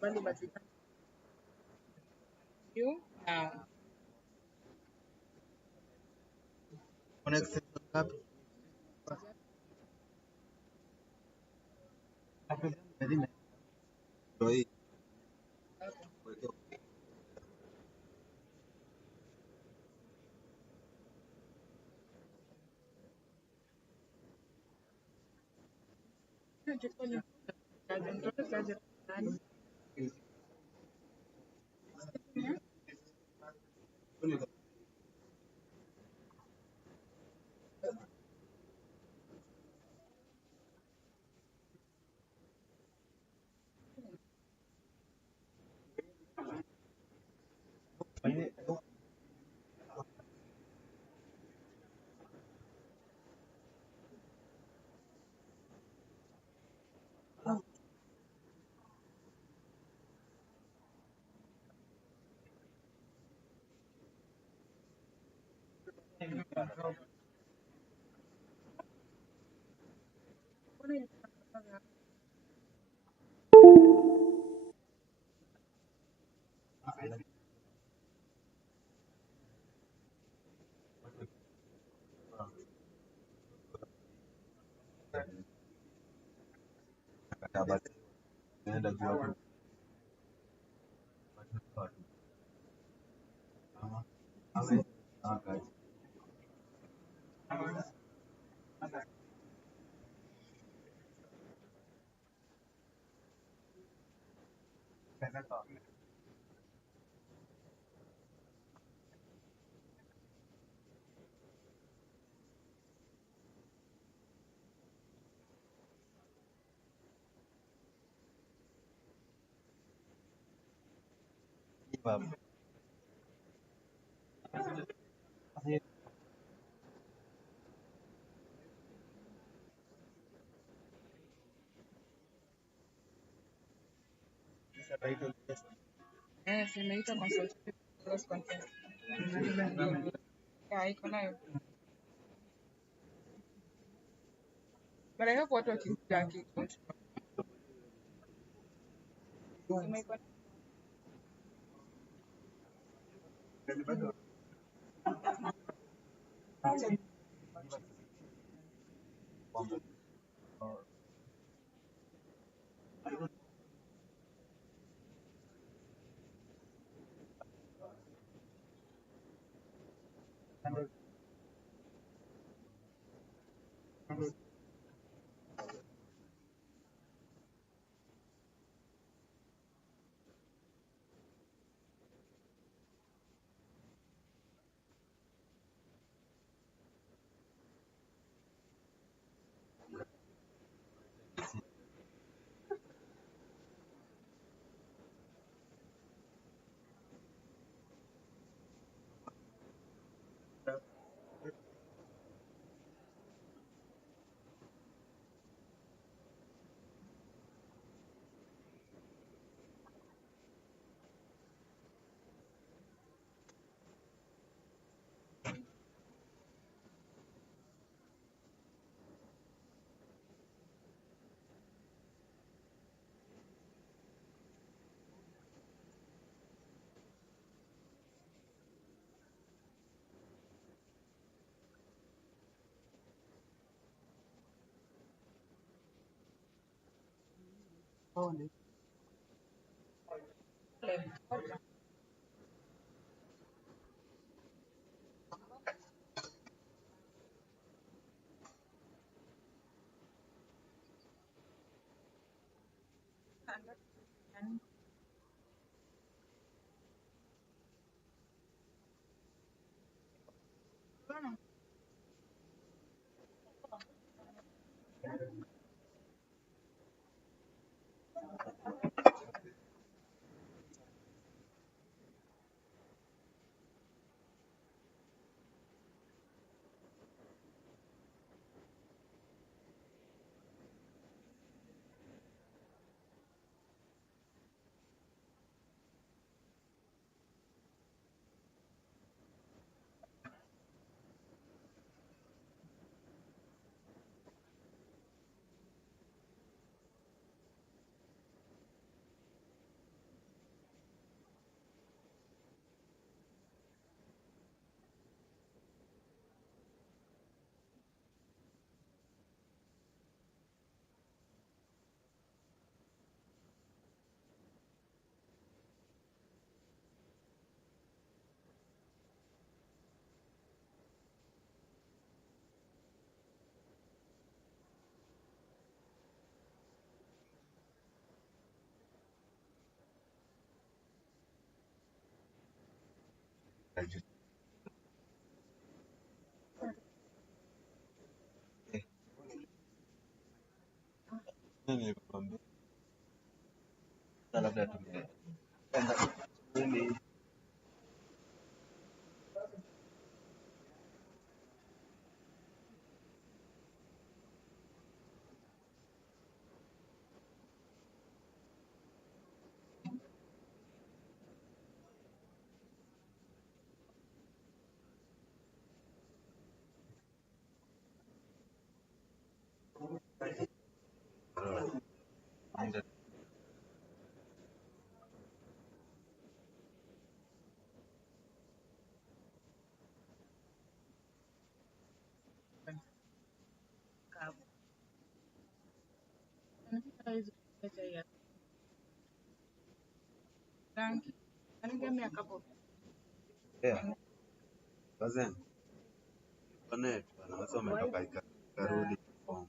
value, but we can't you now. Connect ngapi? Ndio hii. Naenda juu hapo. Yes, imeitwa consultative cross content. Yeah, iko nayo. But I hope watu wakikuja kitu. Imekuwa Rangi. Can you get me a cup of Yeah, wasn't connect wanaweza umetoka ikarudi form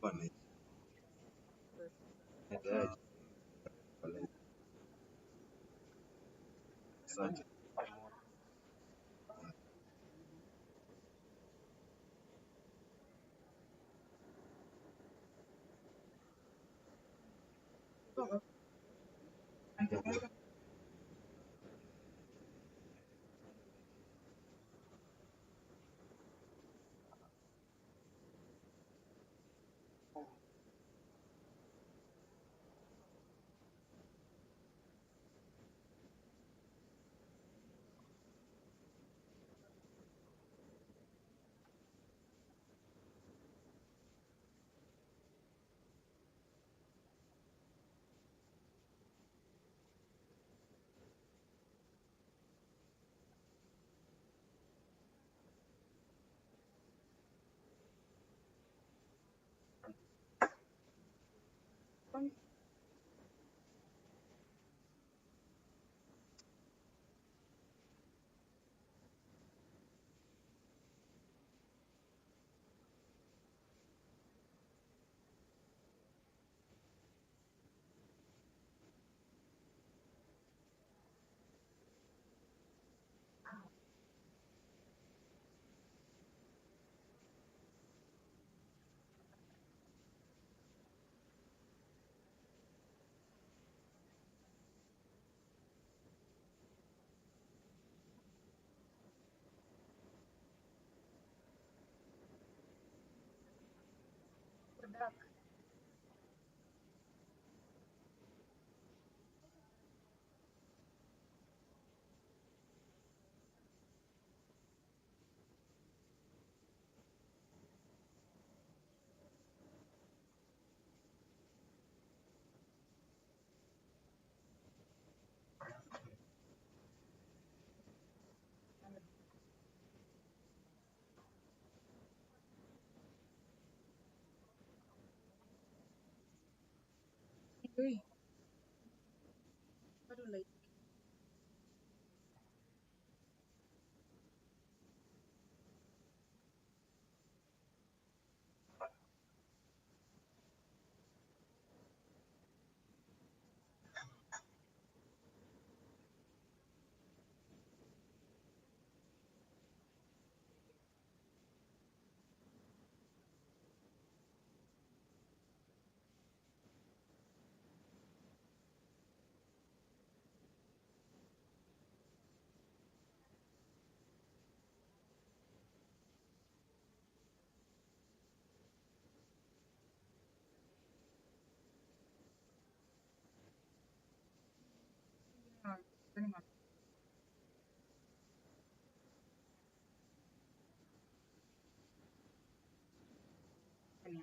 connect. Asante. Agree. What do like turning on any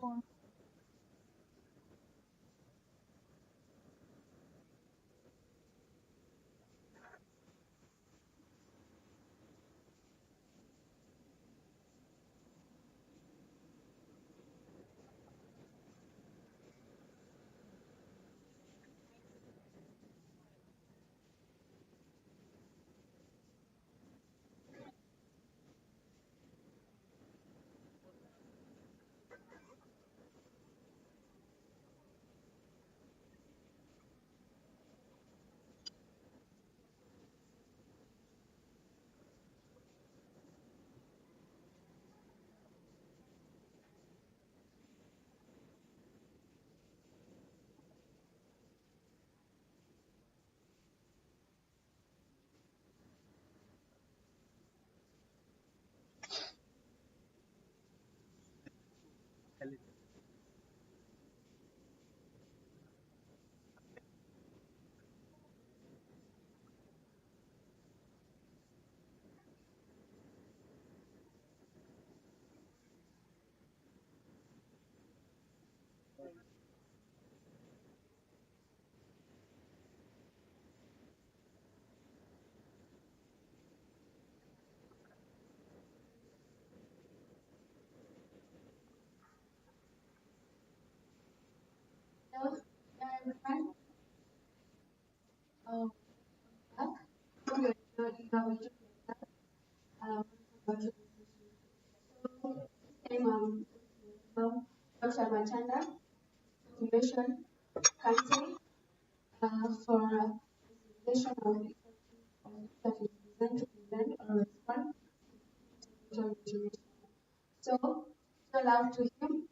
Hello, everyone. Back. I'm going to invite you about your So, this time welcome Dr. Machanda, Commemoration Council, for a presentation of effective that is designed to prevent or respond to mutilation. So, loud to him.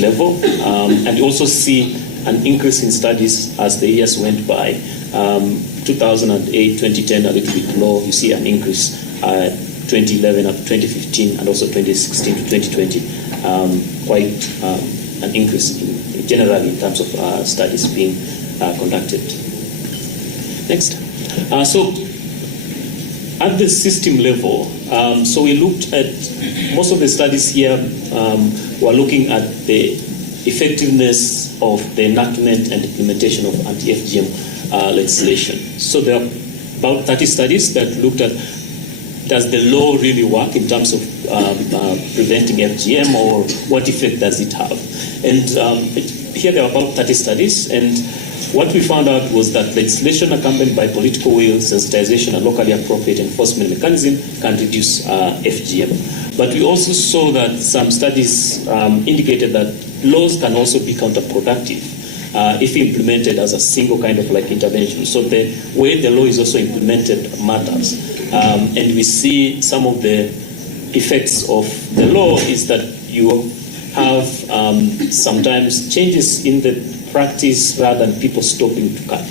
level, and you also see an increase in studies as the years went by. 2008, 2010, a little bit low. You see an increase. 2011 up to 2015, and also 2016 to 2020, quite an increase generally in terms of studies being conducted. Next. So at the system level, so we looked at most of the studies here were looking at the effectiveness of the enactment and implementation of anti-FGM legislation. So there are about 30 studies that looked at, does the law really work in terms of preventing FGM, or what effect does it have? And here there are about 30 studies, and what we found out was that legislation accompanied by political will, sensitization, and locally appropriate enforcement mechanism can reduce FGM. But we also saw that some studies indicated that laws can also be counterproductive if implemented as a single kind of like intervention. So the way the law is also implemented matters. And we see some of the effects of the law is that you have sometimes changes in the practice rather than people stopping to cut.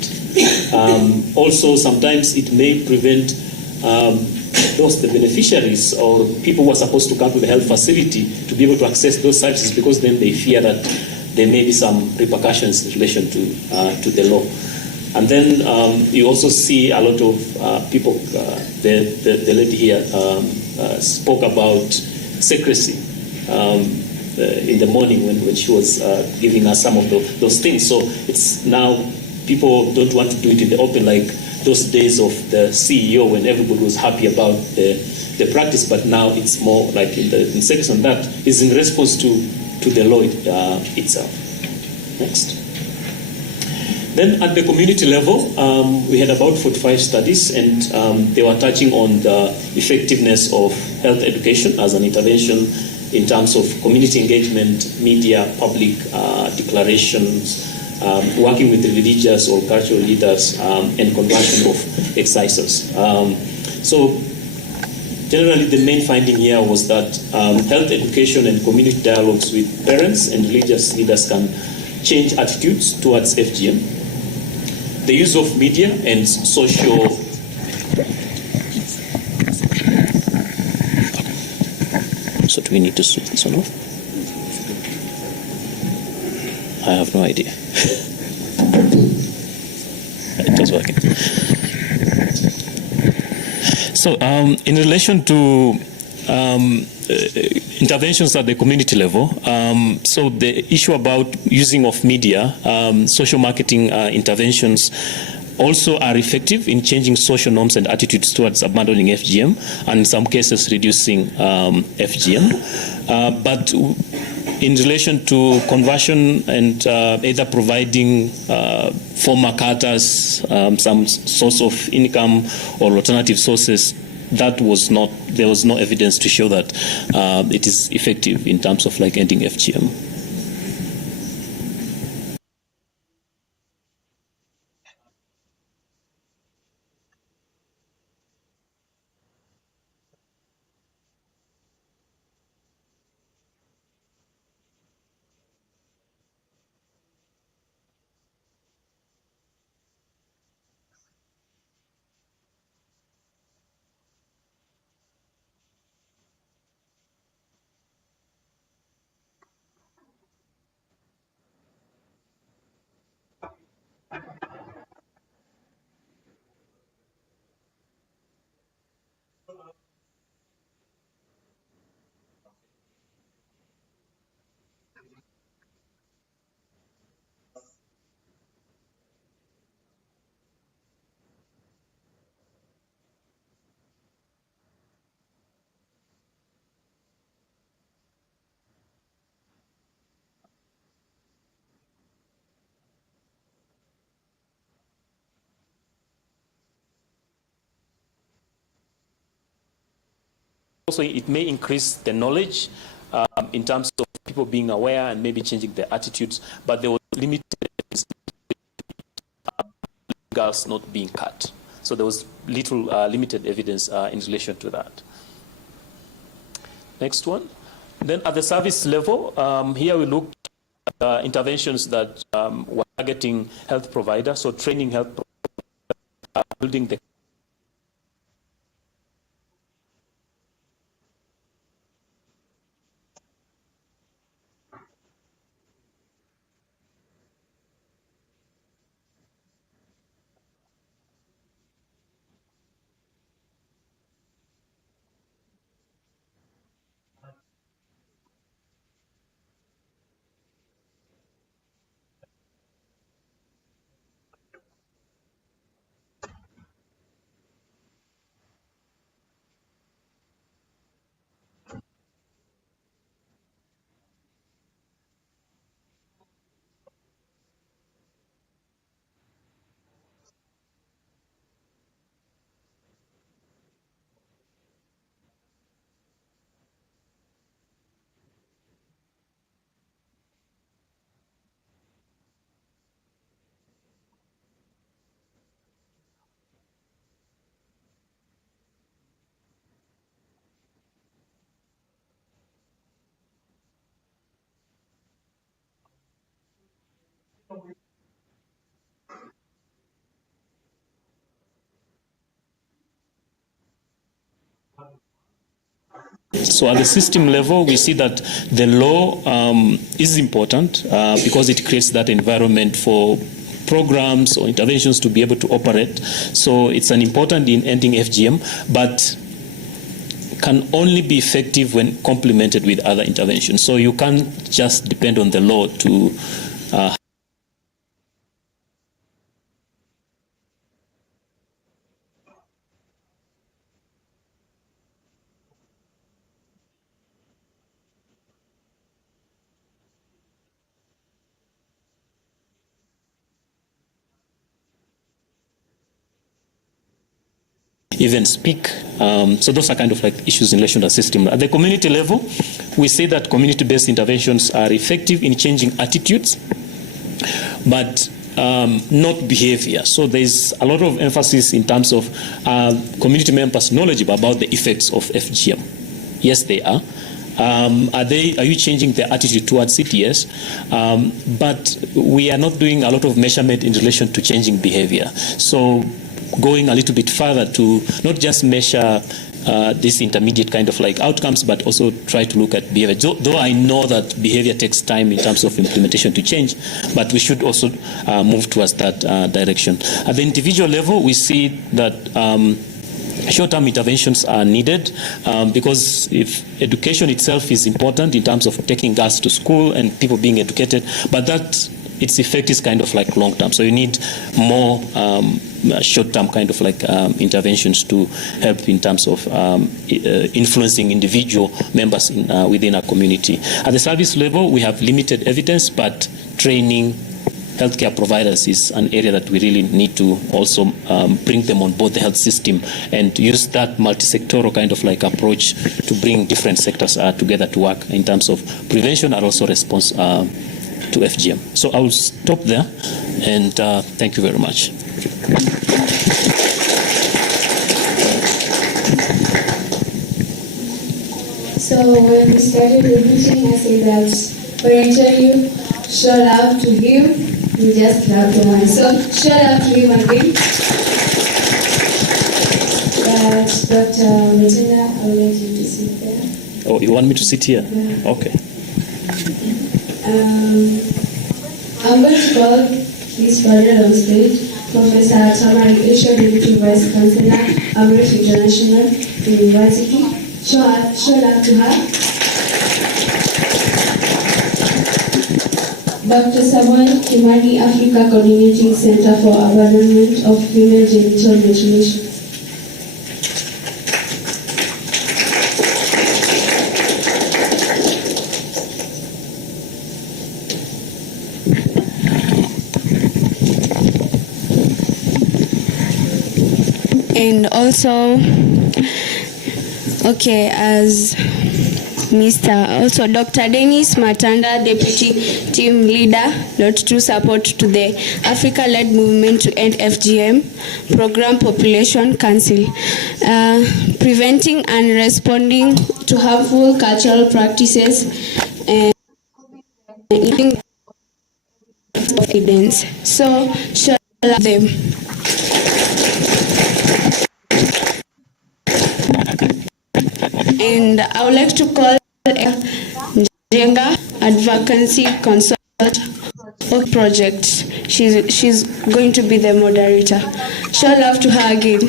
Also, sometimes it may prevent those, the beneficiaries or people who are supposed to come to the health facility to be able to access those services, because then they fear that there may be some repercussions in relation to the law. And then you also see a lot of people, the lady here spoke about secrecy in the morning when she was giving us some of those things. So it's now people don't want to do it in the open like those days of the CEO when everybody was happy about the practice, but now it's more like in secrecy, and that is in response to the law itself. Next. Then at the community level, we had about 45 studies, and they were touching on the effectiveness of health education as an intervention in terms of community engagement, media, public declarations, working with the religious or cultural leaders, and conversion of excisors. So generally the main finding here was that health education and community dialogues with parents and religious leaders can change attitudes towards FGM. The use of media and social So do we need to switch this one off? I have no idea. It was working. So in relation to interventions at the community level, so the issue about using of media, social marketing interventions also are effective in changing social norms and attitudes towards abandoning FGM, and in some cases reducing FGM. But in relation to conversion and either providing former cutters some source of income or alternative sources, that was not, there was no evidence to show that it is effective in terms of like ending FGM. Also, it may increase the knowledge in terms of people being aware and maybe changing their attitudes, but there was limited girls not being cut. So there was little limited evidence in relation to that. Next one. Then at the service level, here we looked interventions that were targeting health providers, so training health providers, building the So at the system level, we see that the law is important because it creates that environment for programs or interventions to be able to operate. So it's an important in ending FGM, but can only be effective when complemented with other interventions. So you can't just depend on the law to even speak. So those are kind of like issues in relation to the system. At the community level, we say that community-based interventions are effective in changing attitudes, but not behavior. So there's a lot of emphasis in terms of community members knowledgeable about the effects of FGM. Yes, they are. Are you changing their attitude towards it? Yes. But we are not doing a lot of measurement in relation to changing behavior. So going a little bit further to not just measure this intermediate kind of like outcomes, but also try to look at behavior. Though I know that behavior takes time in terms of implementation to change, but we should also move towards that direction. At the individual level, we see that short-term interventions are needed because if education itself is important in terms of taking girls to school and people being educated, but that its effect is kind of like long-term. So you need more short-term kind of like interventions to help in terms of influencing individual members within our community. At the service level, we have limited evidence, but training healthcare providers is an area that we really need to also bring them on board the health system and use that multi-sectoral kind of like approach to bring different sectors together to work in terms of prevention and also response to FGM. So I will stop there and thank you very much. So when we started the meeting, I said that when I tell you shout out to him, you just clap the one. So shout out to him again. But Dr. Matina, I'll let you to sit there. Oh, you want me to sit here? Yeah. Okay. I'm going to call this brother on stage, Professor Tamari Isha, Deputy Vice Chancellor, Amrit International University. Show out to her. Dr. Samuel Kimani, Africa Coordinating Center for Abandonment of Female Genital Mutilation. And also, okay, as also Dr. Dennis Matanda, Deputy Team Leader, Lot 2 Support to the Africa-led Movement to End FGM Program Population Council, preventing and responding to harmful cultural practices and evidence. So, shall I allow them? And I would like to call Jenga Advocacy Consultative Project. She's going to be the moderator. Show love to her again.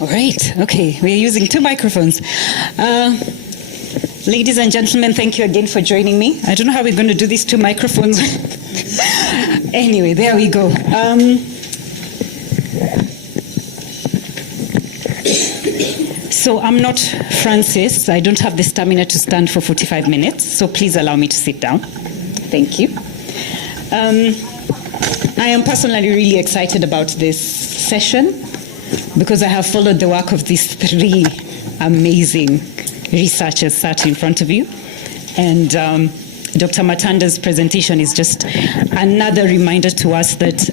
All right, okay, we're using 2 microphones. Ladies and gentlemen, thank you again for joining me. I don't know how we're going to do these 2 microphones. Anyway, there we go. So I'm not Francis. I don't have the stamina to stand for 45 minutes, so please allow me to sit down. Thank you. I am personally really excited about this session because I have followed the work of these 3 amazing researchers sat in front of you. And Dr. Matanda's presentation is just another reminder to us that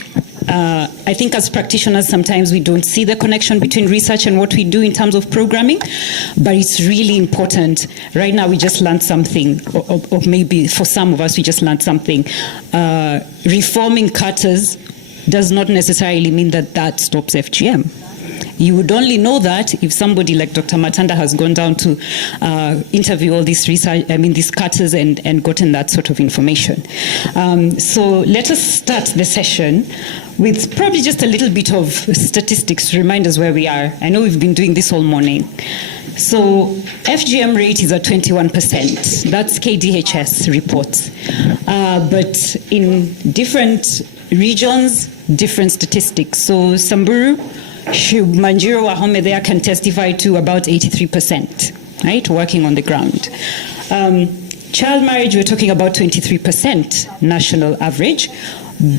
I think as practitioners, sometimes we don't see the connection between research and what we do in terms of programming, but it's really important. Right now, we just learned something, or maybe for some of us, we just learned something. Reforming cutters does not necessarily mean that that stops FGM. You would only know that if somebody like Dr. Matanda has gone down to interview all these these cutters and gotten that sort of information. So let us start the session with probably just a little bit of statistics to remind us where we are. I know we've been doing this all morning. So FGM rate is at 21%. That's KDHS reports. But in different regions, different statistics. So Samburu, Manjiro Wahome there can testify to about 83%, right, working on the ground. Child marriage, we're talking about 23% national average,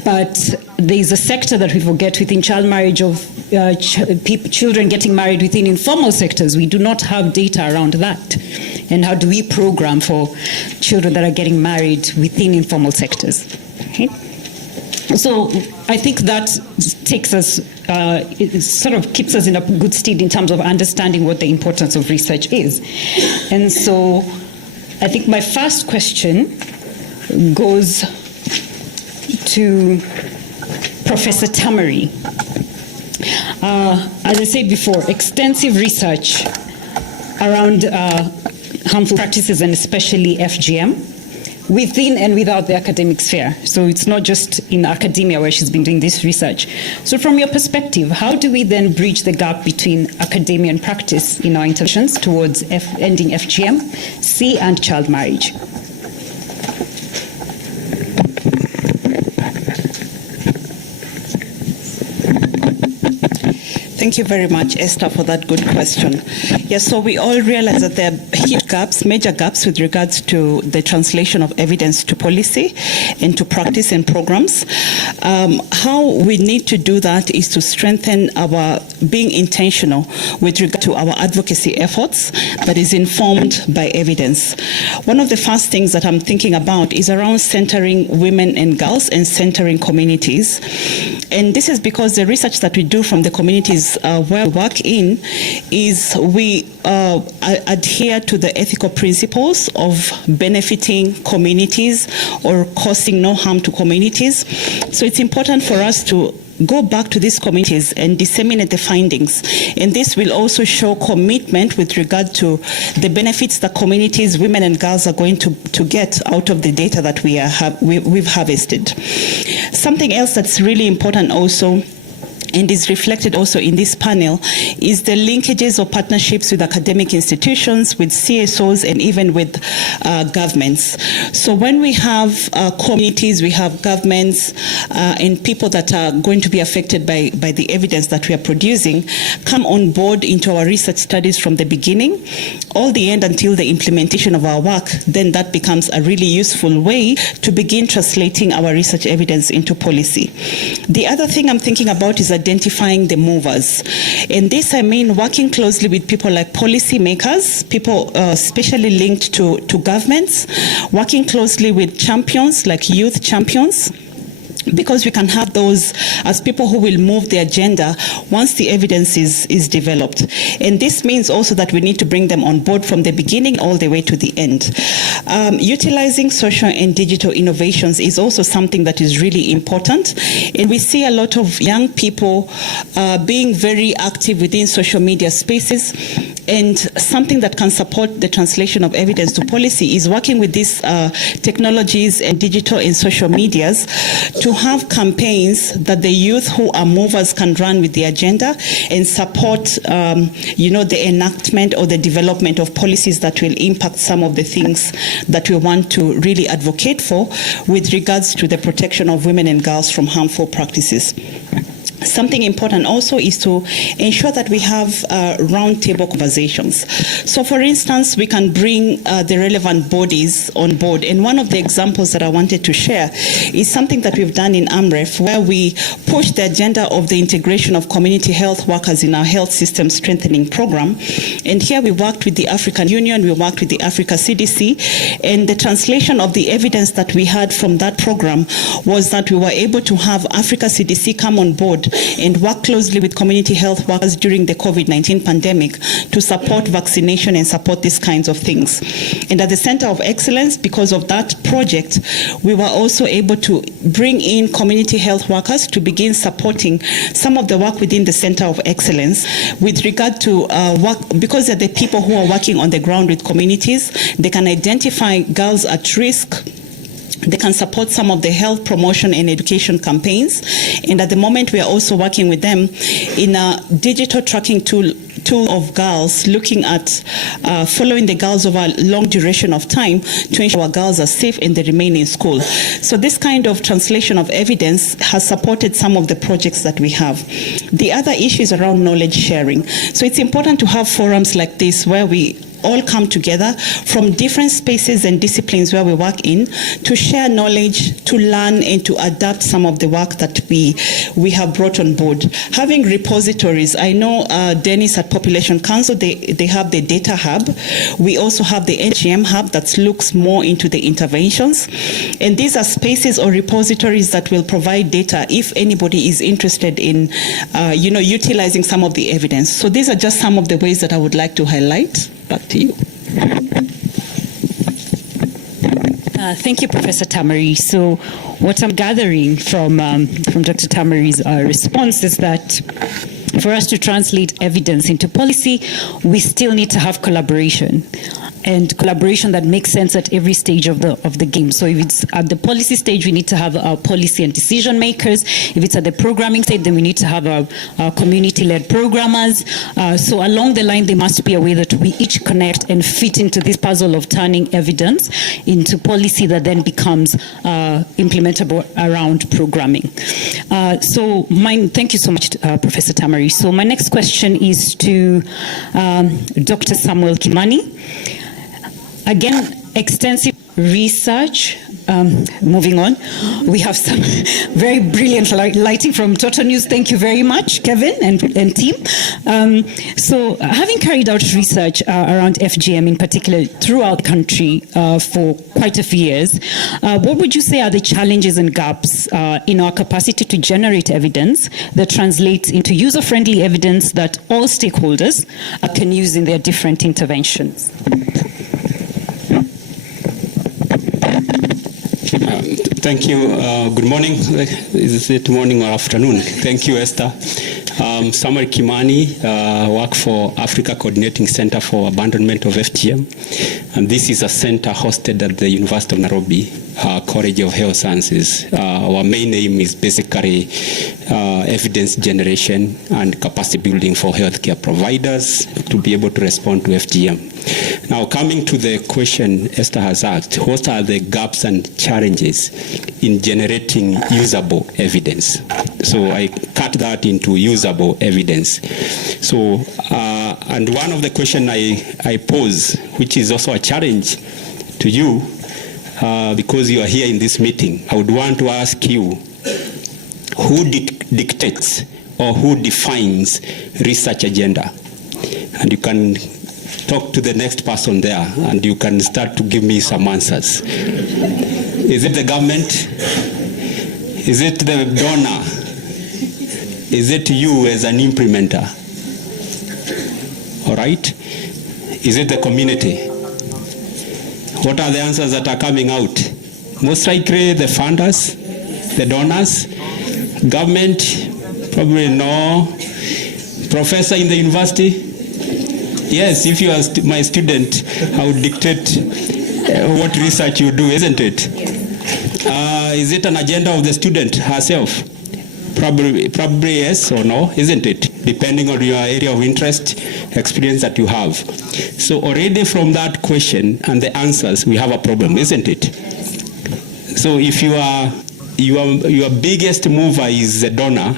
but there is a sector that we forget within child marriage of children getting married within informal sectors. We do not have data around that. And how do we program for children that are getting married within informal sectors? Okay. So I think that takes us, it sort of keeps us in a good stead in terms of understanding what the importance of research is. And so I think my first question goes to Professor Tamari. As I said before, extensive research around harmful practices and especially FGM. Within and without the academic sphere. So it's not just in academia where she's been doing this research. So from your perspective, how do we then bridge the gap between academia and practice in our interventions towards ending FGM, C, and child marriage? Thank you very much, Esther, for that good question. Yes, so we all realize that there are huge gaps, major gaps with regards to the translation of evidence to policy and to practice and programs. How we need to do that is to strengthen our being intentional with regard to our advocacy efforts that is informed by evidence. One of the first things that I'm thinking about is around centering women and girls and centering communities. And this is because the research that we do from the communities where we work in is we adhere to the ethical principles of benefiting communities or causing no harm to communities. So it's important for us to go back to these communities and disseminate the findings. And this will also show commitment with regard to the benefits that communities, women and girls are going to get out of the data that we've harvested. Something else that's really important also, and is reflected also in this panel, is the linkages or partnerships with academic institutions, with CSOs, and even with governments. So when we have communities, we have governments and people that are going to be affected by the evidence that we are producing, come on board into our research studies from the beginning, all the end until the implementation of our work, then that becomes a really useful way to begin translating our research evidence into policy. The other thing I'm thinking about is identifying the movers. And this, I mean, working closely with people like policymakers, people especially linked to governments, working closely with champions like youth champions, because we can have those as people who will move the agenda once the evidence is developed. And this means also that we need to bring them on board from the beginning all the way to the end. Utilizing social and digital innovations is also something that is really important. And we see a lot of young people being very active within social media spaces. And something that can support the translation of evidence to policy is working with these technologies and digital and social medias to have campaigns that the youth who are movers can run with the agenda and support, the enactment or the development of policies that will impact some of the things that we want to really advocate for with regards to the protection of women and girls from harmful practices. Something important also is to ensure that we have roundtable conversations. So, for instance, we can bring the relevant bodies on board. And one of the examples that I wanted to share is something that we've done in AMREF, where we push the agenda of the integration of community health workers in our health system strengthening program. And here we worked with the African Union, we worked with the Africa CDC, and the translation of the evidence that we had from that program was that we were able to have Africa CDC come on board and work closely with community health workers during the COVID-19 pandemic to support vaccination and support these kinds of things. And at the Center of Excellence, because of that project, we were also able to bring in community health workers to begin supporting some of the work within the Center of Excellence with regard to work, because they're the people who are working on the ground with communities. They can identify girls at risk. They can support some of the health promotion and education campaigns. And at the moment, we are also working with them in a digital tracking tool of girls, looking at following the girls over a long duration of time to ensure our girls are safe and they remain in school. So this kind of translation of evidence has supported some of the projects that we have. The other issue is around knowledge sharing. So it's important to have forums like this where we all come together from different spaces and disciplines where we work in to share knowledge, to learn, and to adapt some of the work that we have brought on board. Having repositories, I know Dennis at Population Council, they have the data hub. We also have the NGM hub that looks more into the interventions. And these are spaces or repositories that will provide data if anybody is interested in, utilizing some of the evidence. So these are just some of the ways that I would like to highlight. Back to you. Thank you, Professor Tamari. So what I'm gathering from Dr. Tamari's response is that for us to translate evidence into policy, we still need to have collaboration. And collaboration that makes sense at every stage of the game. So if it's at the policy stage, we need to have our policy and decision makers. If it's at the programming stage, then we need to have our community-led programmers. So along the line, there must be a way that we each connect and fit into this puzzle of turning evidence into policy that then becomes implementable around programming. Thank you so much, Professor Tamari. So my next question is to Dr. Samuel Kimani. Again, extensive research. Moving on, we have some very brilliant lighting from Total News. Thank you very much, Kevin and team. So having carried out research around FGM in particular throughout the country for quite a few years, what would you say are the challenges and gaps in our capacity to generate evidence that translates into user-friendly evidence that all stakeholders can use in their different interventions? Thank you. Good morning. Is it morning or afternoon? Thank you, Esther. Samuel Kimani, work for Africa Coordinating Center for Abandonment of FGM. And this is a center hosted at the University of Nairobi, College of Health Sciences. Our main aim is basically evidence generation and capacity building for healthcare providers to be able to respond to FGM. Now, coming to the question Esther has asked, what are the gaps and challenges in generating usable evidence? So I cut that into usable evidence. So, and one of the questions I pose, which is also a challenge to you, because you are here in this meeting, I would want to ask you, who dictates or who defines research agenda? And you can talk to the next person there and you can start to give me some answers. Is it the government? Is it the donor? Is it you as an implementer? All right? Is it the community? What are the answers that are coming out? Most likely the funders, the donors, government, probably no. Professor in the university? Yes, if you are my student, I would dictate what research you do, isn't it? Is it an agenda of the student herself? Probably yes or no, isn't it? Depending on your area of interest, experience that you have. So already from that question and the answers, we have a problem, isn't it? So if your biggest mover is the donor,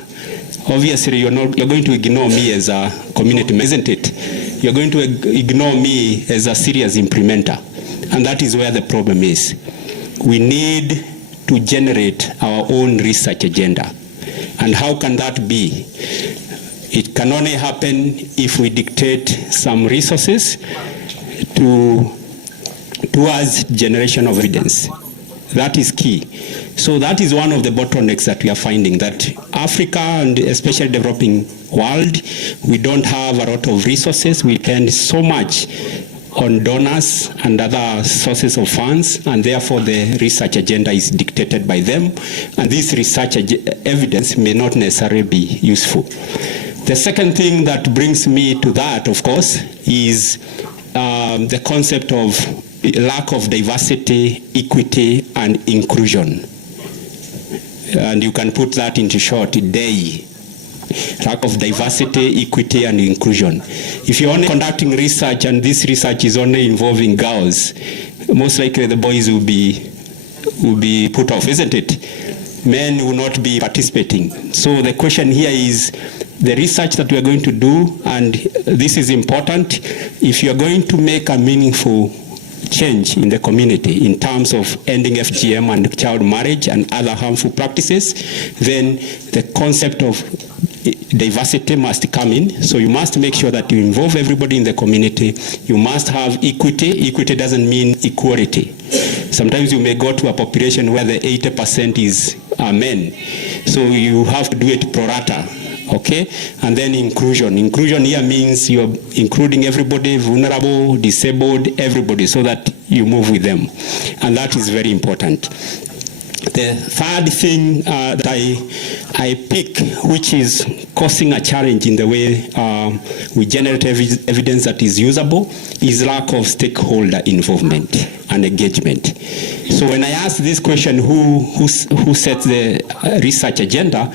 obviously you're going to ignore me as a community, isn't it? You're going to ignore me as a serious implementer. And that is where the problem is. We need to generate our own research agenda. And how can that be? It can only happen if we dictate some resources towards generation of evidence. That is key. So that is one of the bottlenecks that we are finding, that Africa and especially developing world, we don't have a lot of resources. We depend so much on donors and other sources of funds, and therefore the research agenda is dictated by them, and this research evidence may not necessarily be useful. The second thing that brings me to that, of course, is the concept of lack of diversity, equity, and inclusion. And you can put that into short, DEI. Lack of diversity, equity, and inclusion. If you're only conducting research and this research is only involving girls, most likely the boys will be put off, isn't it? Men will not be participating. So the question here is the research that we are going to do, and this is important, if you're going to make a meaningful change in the community in terms of ending FGM and child marriage and other harmful practices, then the concept of diversity must come in. So you must make sure that you involve everybody in the community. You must have equity. Equity doesn't mean equality. Sometimes you may go to a population where the 80% is men. So you have to do it pro rata. Okay, and then inclusion. Inclusion here means you're including everybody, vulnerable, disabled, everybody, so that you move with them. And that is very important. The third thing that I pick, which is causing a challenge in the way we generate evidence that is usable, is lack of stakeholder involvement and engagement. So when I ask this question, who sets the research agenda,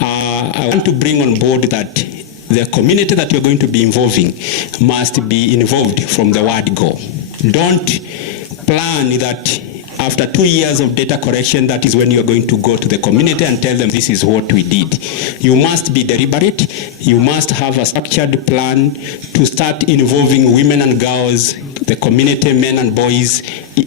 I want to bring on board that the community that you're going to be involving must be involved from the word go. Don't plan that after 2 years of data collection, that is when you're going to go to the community and tell them this is what we did. You must be deliberate. You must have a structured plan to start involving women and girls, the community, men and boys,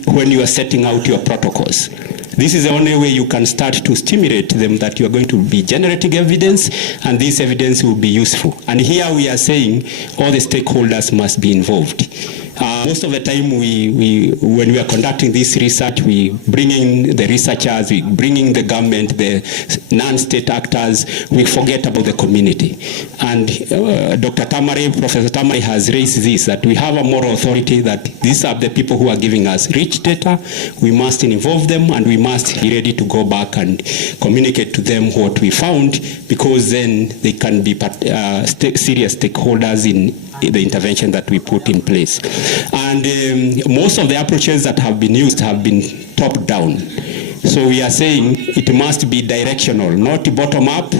when you are setting out your protocols. This is the only way you can start to stimulate them that you are going to be generating evidence, and this evidence will be useful. And here we are saying all the stakeholders must be involved. Most of the time when we are conducting this research, we bring in the researchers, we bring in the government, the non-state actors, we forget about the community. And Professor Tamari has raised this, that we have a moral authority, that these are the people who are giving us rich data. We must involve them, and we must be ready to go back and communicate to them what we found, because then they can be serious stakeholders in the intervention that we put in place. And most of the approaches that have been used have been top-down. So we are saying it must be directional, not bottom-up,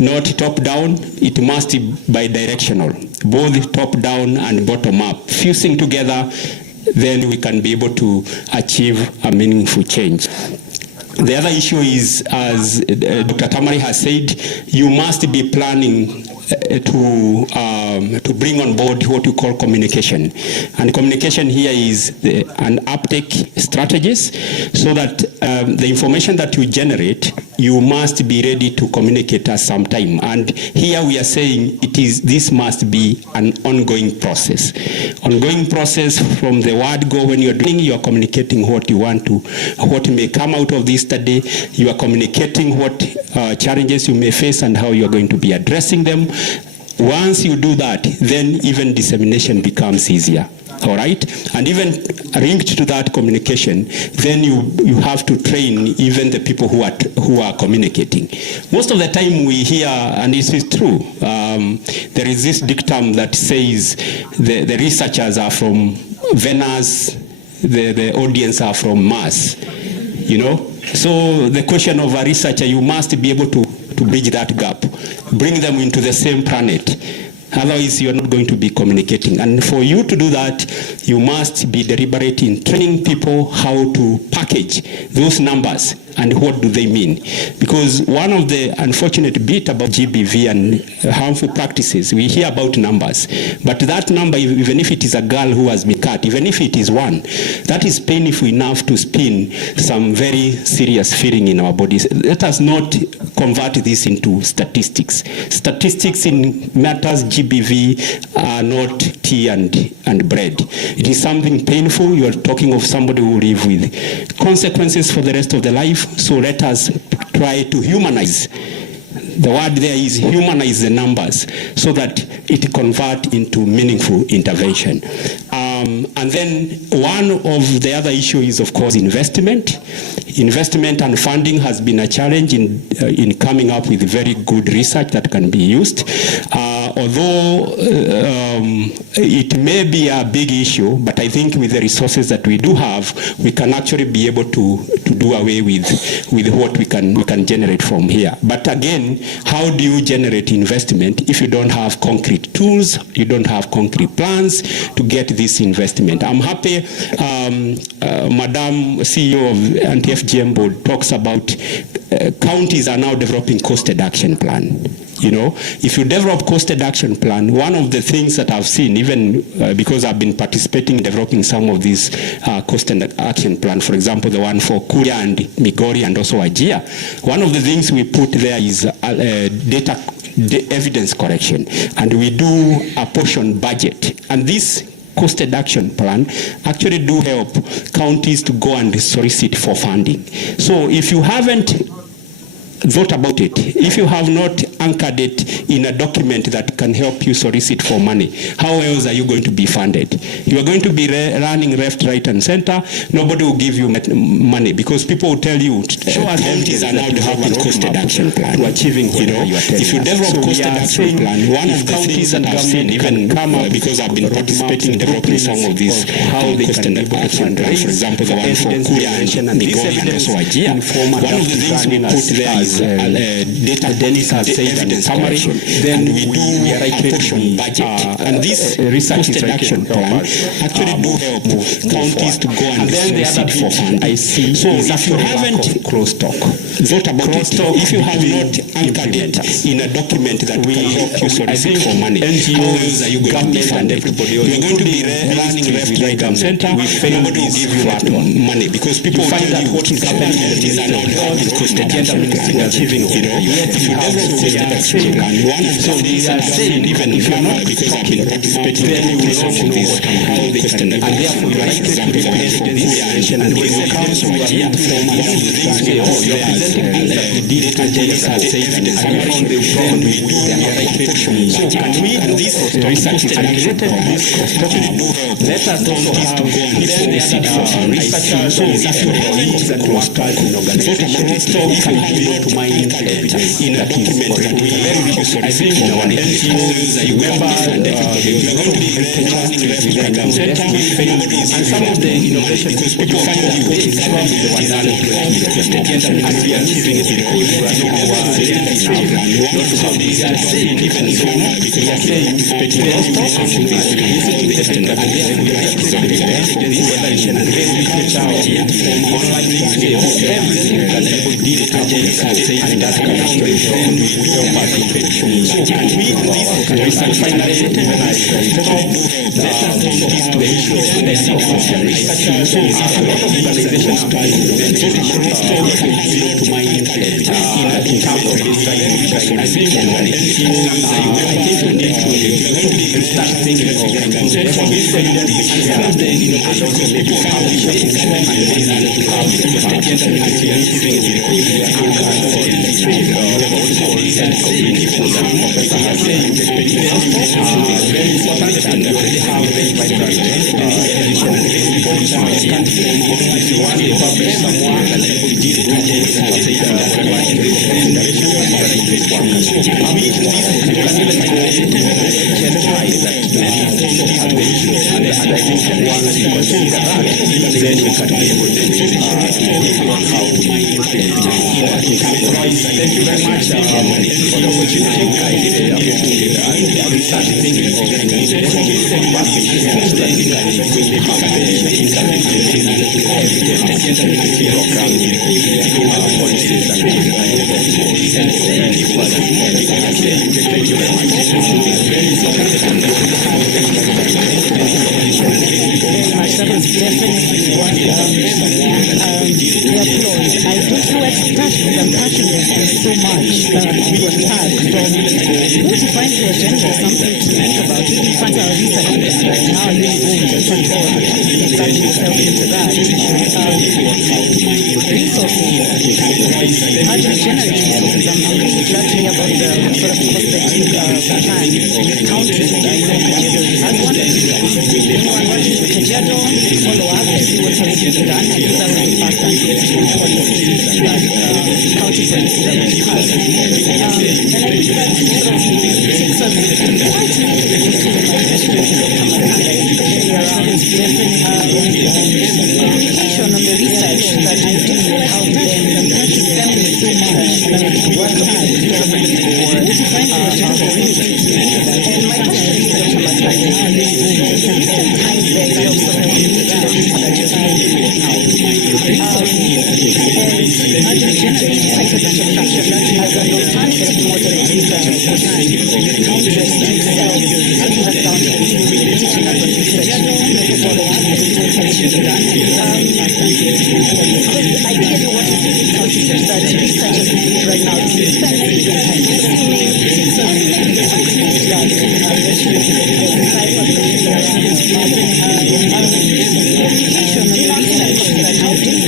not top-down. It must be bi-directional, both top-down and bottom-up. Fusing together, then we can be able to achieve a meaningful change. The other issue is, as Dr. Tamari has said, you must be planning to to bring on board what you call communication. And communication here is an uptake strategies, so that the information that you generate, you must be ready to communicate at some time. And here we are saying this must be an ongoing process. Ongoing process from the word go. When you're doing, you are communicating what you want to, what may come out of this study. You are communicating what challenges you may face and how you are going to be addressing them. Once you do that, then even dissemination becomes easier. All right, and even linked to that communication, then you have to train even the people who are communicating. Most of the time we hear, and this is true, there is this dictum that says the researchers are from Venus, the audience are from Mars. You know, so the question of a researcher, you must be able to bridge that gap, bring them into the same planet. Otherwise, you're not going to be communicating. And for you to do that, you must be deliberate in training people how to package those numbers and what do they mean. Because one of the unfortunate bit about GBV and harmful practices, we hear about numbers. But that number, even if it is a girl who has been cut, even if it is one, that is painful enough to spin some very serious feeling in our bodies. Let us not convert this into statistics. Statistics in matters GBV are not tea and bread. It is something painful. You are talking of somebody who will live with consequences for the rest of their life. So let us try to humanize. The word there is humanize the numbers so that it convert into meaningful intervention. And then one of the other issues is, of course, investment. Investment and funding has been a challenge in coming up with very good research that can be used. Although it may be a big issue, but I think with the resources that we do have, we can actually be able to do away with what we can generate from here. But again, how do you generate investment if you don't have concrete tools, you don't have concrete plans to get this investment? I'm happy Madam CEO of Anti-FGM Board talks about counties are now developing costed action plan. You know, if you develop costed action plan, one of the things that I've seen, even because I've been participating in developing some of these costed action plan, for example, the one for Kuria and Migori and also Wajir, one of the things we put there is evidence correction, and we do a portion budget, and this costed action plan actually do help counties to go and solicit for funding. So if you haven't thought about it, if you have not anchored it in a document that can help you solicit for money, how else are you going to be funded? You are going to be running left, right, and center. Nobody will give you money because people will tell you, show us counties are now developing costed action plan to achieving whatever you are telling us. If you develop costed action plan, one of the things that I've seen, even come up because I've been participating in developing some of these how they costed action plan, for example, the one for Kuria and Migori and also Wajir, one of the things we put there is data Dennis has said and summary, then we do a portion budget, and this research action plan actually do help counties to go and solicit for funding. I see. So if you haven't crosstalk, thought about it, if you have not anchored it in a document that will help you solicit for money, how else are you going to be funded? You are going to be running left, right, and center. Nobody will give you that money because people find that what is happening is that achieving, you know, if you have costed action plan, one of the things that I've seen, even if you are not because I've been participating in the some of this, how they costed action, and therefore you are example for this, and when it comes to idea, one of the things we also representing that we did and Dennis has said and found the problem we do portion. So can we do this research and related to this let us also have researchers, so if you have cross-talk in organization, can be able to mine evidence in a document that we very reduce. I think in our NGOs, you remember and some of the innovation because people find that they come with the one that and we are achieving it because we are not to have these are saying even so because we are saying online everything that people did it and that can actually help us in our work. And finally, when I talk the issue of the research, a lot of organizations try to mine in terms of this kind of organization. I think we need to start thinking of evidence and also maybe publishing and then to have very important that we already have very vibrant if you want to publish someone and people did Thank you very much for the opportunity. I start thinking That was definitely what we applaud. I don't know where to start because I'm passionate so much to attack from who defines the agenda, something to think about. Who defines our research and how are you going to control plug yourself into that? Resources. How do we generate resources? I'm really glad to hear about the sort of prospective plan with counties. I know Kajedo has one. Anyone working with Kajedo, follow up and see what's already been done. I think that was the first time that county policy that we passed. And I think that sort of takes us quite neatly into my question to Dr. Matanda, especially around communication on the research that we do, how to then disseminate work of and my question is to Dr. Matanda, sometimes the idea of sort of psychosocial structure as an alternative model of research and time just to itself taking us down to the teaching us on research methodology because ideally what is really possible is that researchers need right now to spend even time consuming and maybe the success that communication and the research that how do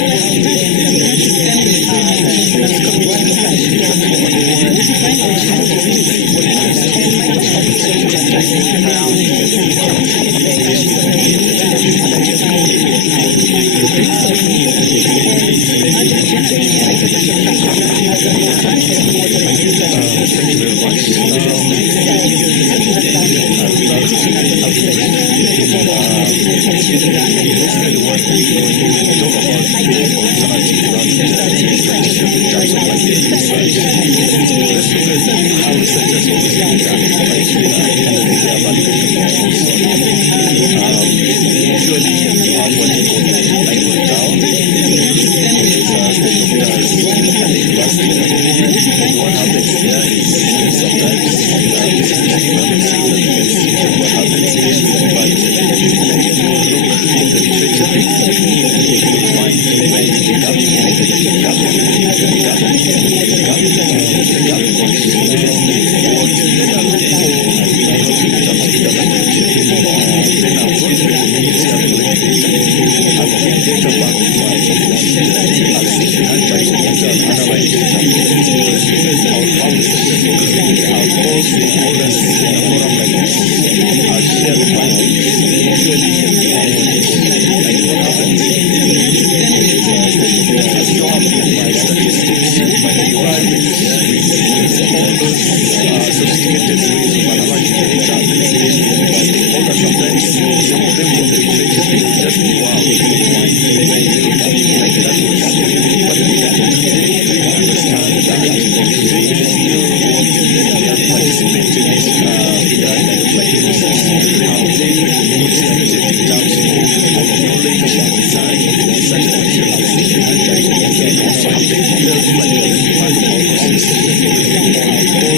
Something feels like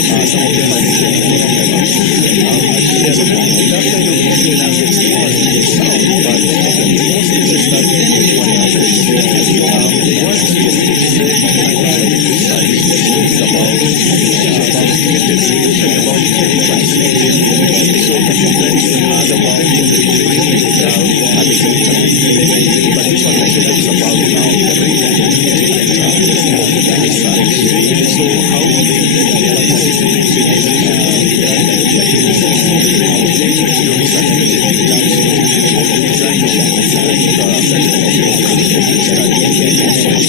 some of the findings that we're talking about. So that kind of evidence is sound, but in most cases that what happens. Once the community say, I need to decide about education, about participating. So sometimes we heard about bringing the girl at the center. But this one also talks about now bringing different research. So how do they participate in your research in terms of the design of study? So it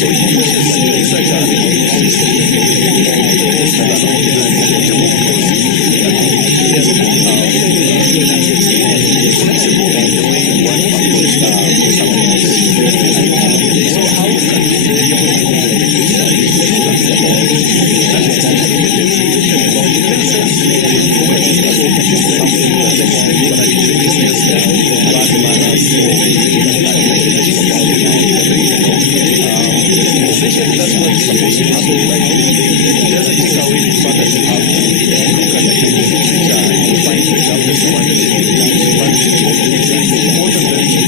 pushes research and flexible in the way one approach something. So how can we be able to do that? And especially with the education, in a sense, something that what I think is just bad manners essentially that's what is supposed to happen. Like, it doesn't take away the fact that you have to look at the literature to find the examples you want to do. But it's important that you go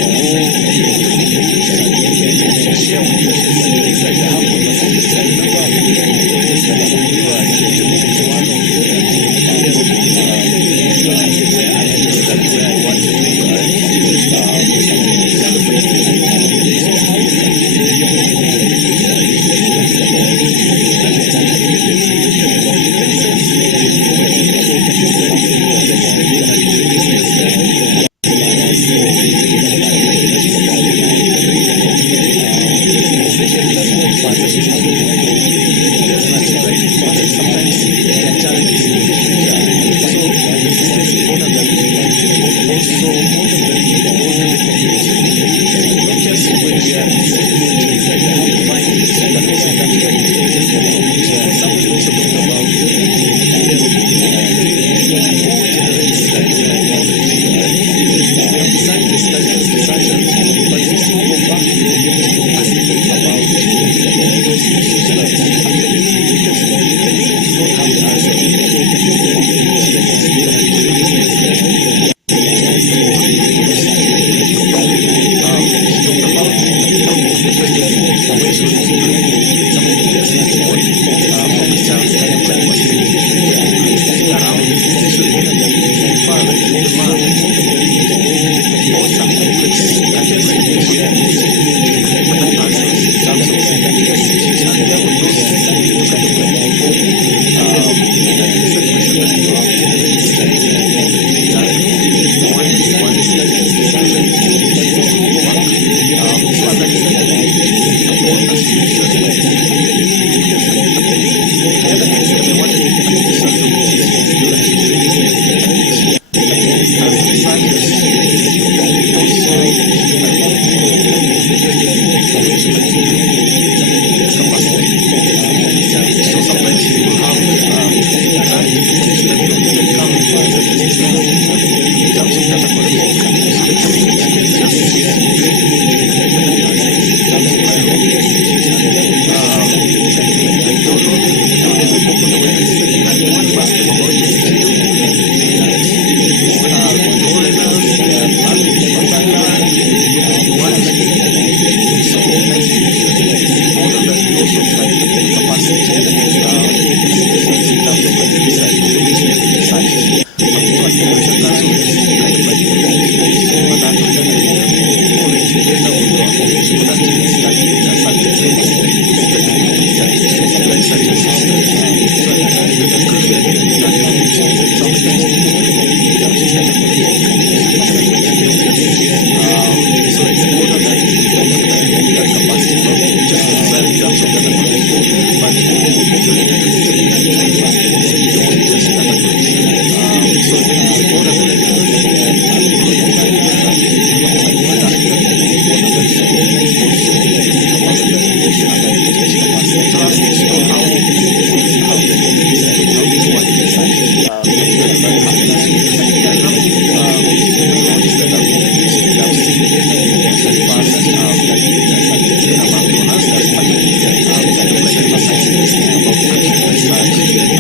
share with them the research I have conversations. I remember when we were in the book is one of where I understand where I want to do so how can we be able to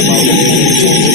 about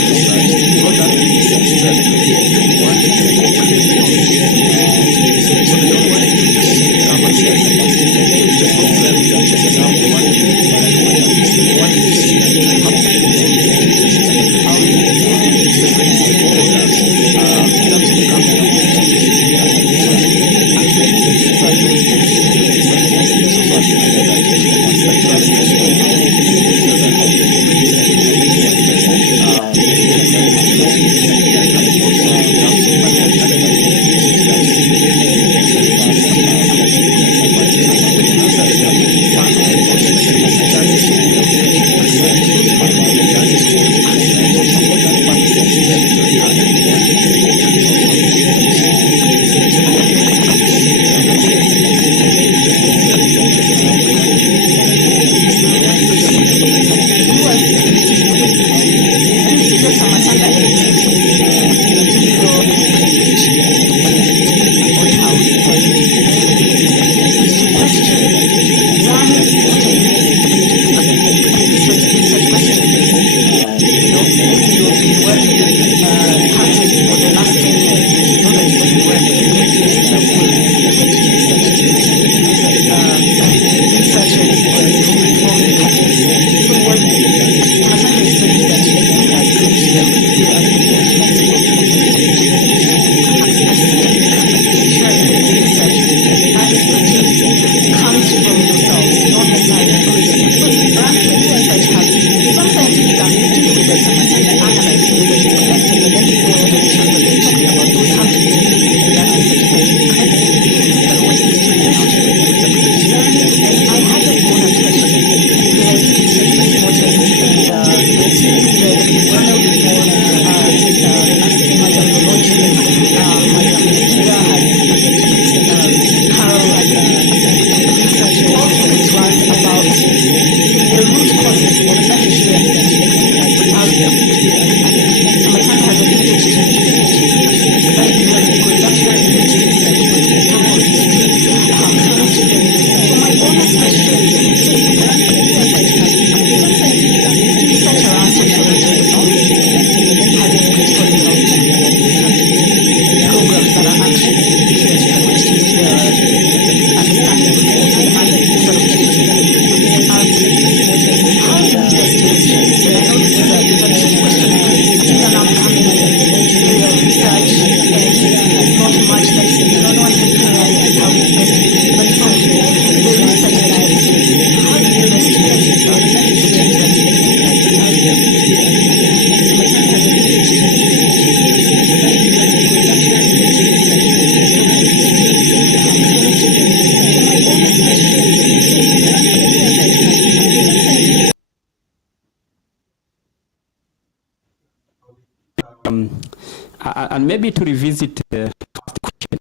And maybe to revisit the first question,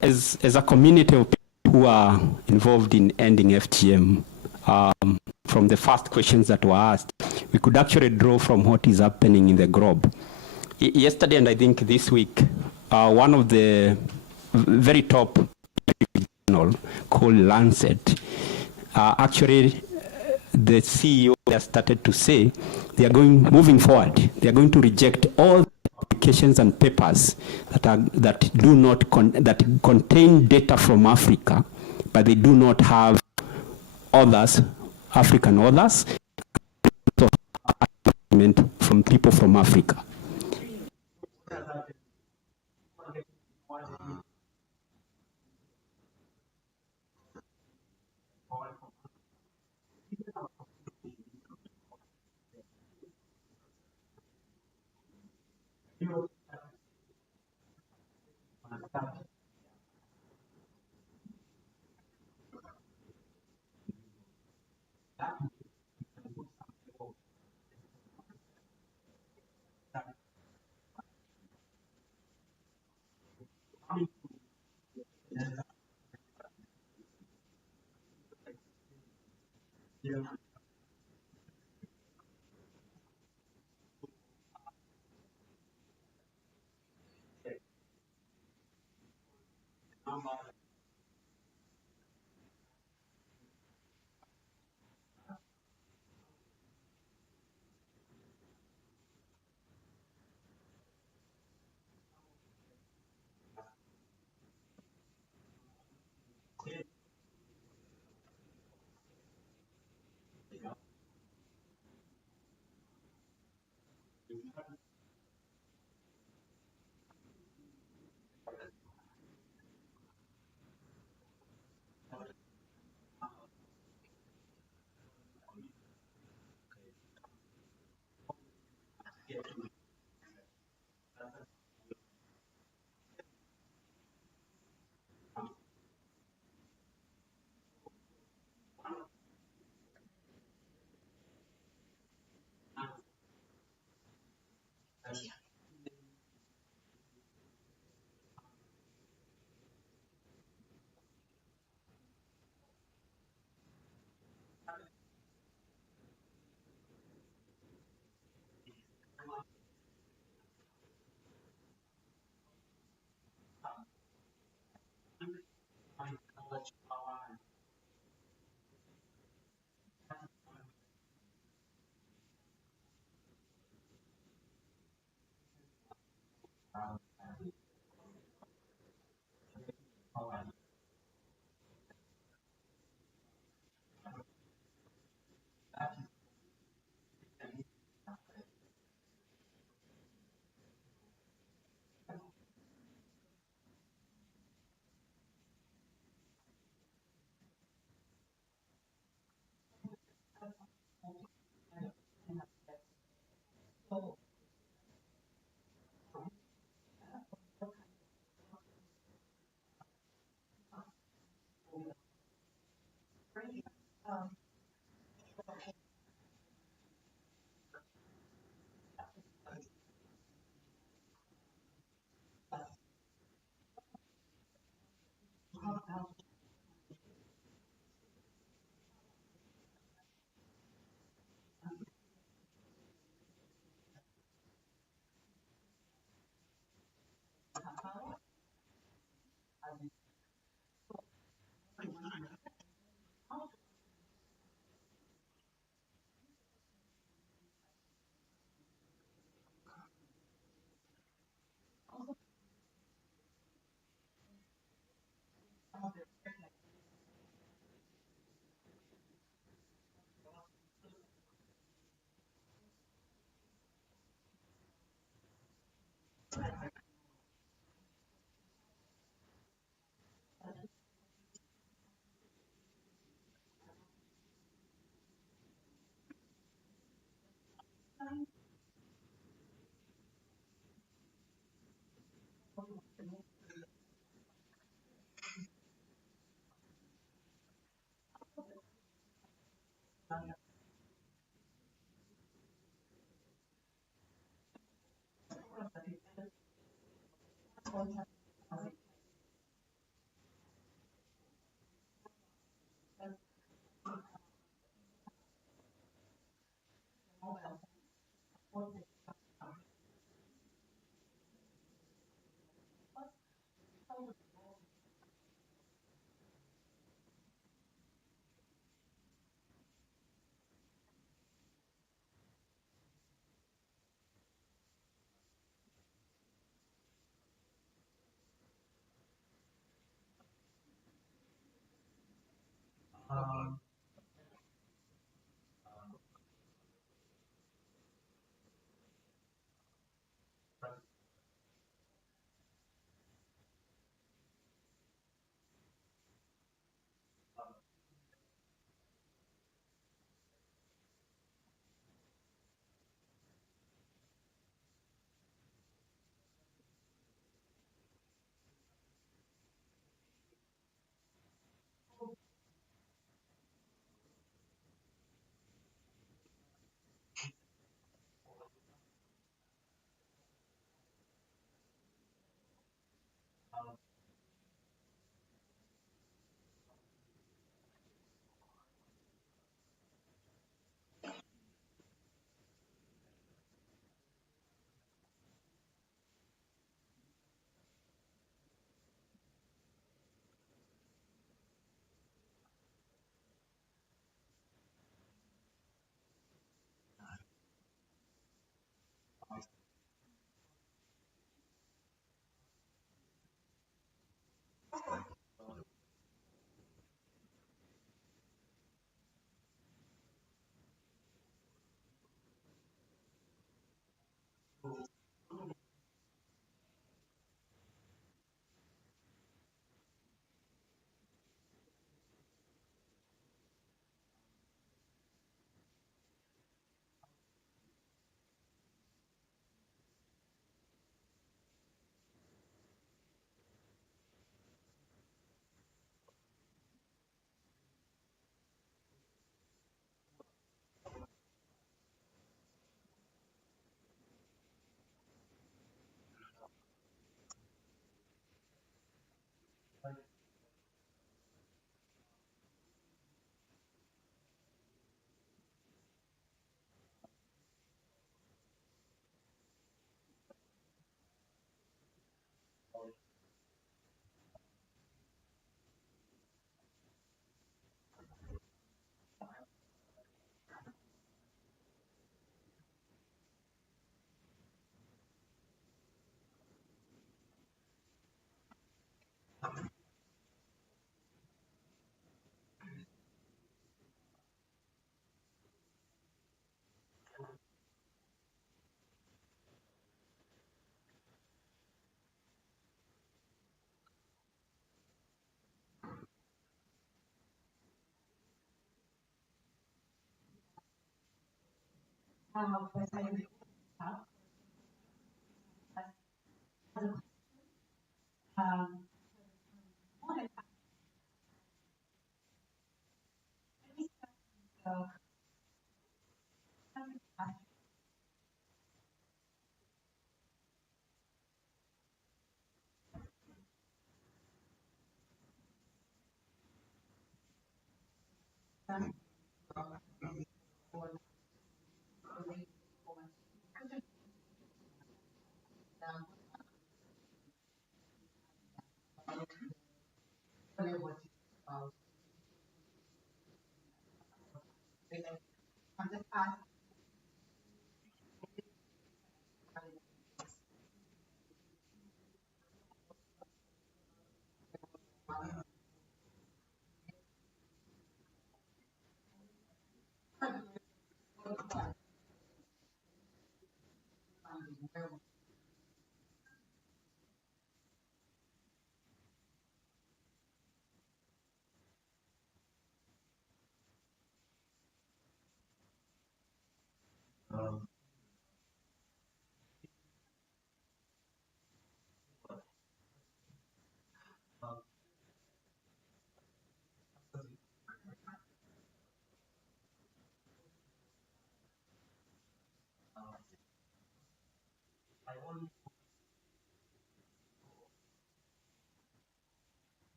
as a community of people who are involved in ending FGM, from the first questions that were asked, we could actually draw from what is happening in the globe. Yesterday, and I think this week, one of the very top journal called Lancet, actually the CEO has started to say they are moving forward. They are going to reject all applications and papers that contain data from Africa, but they do not have others, African authors, from people from Africa.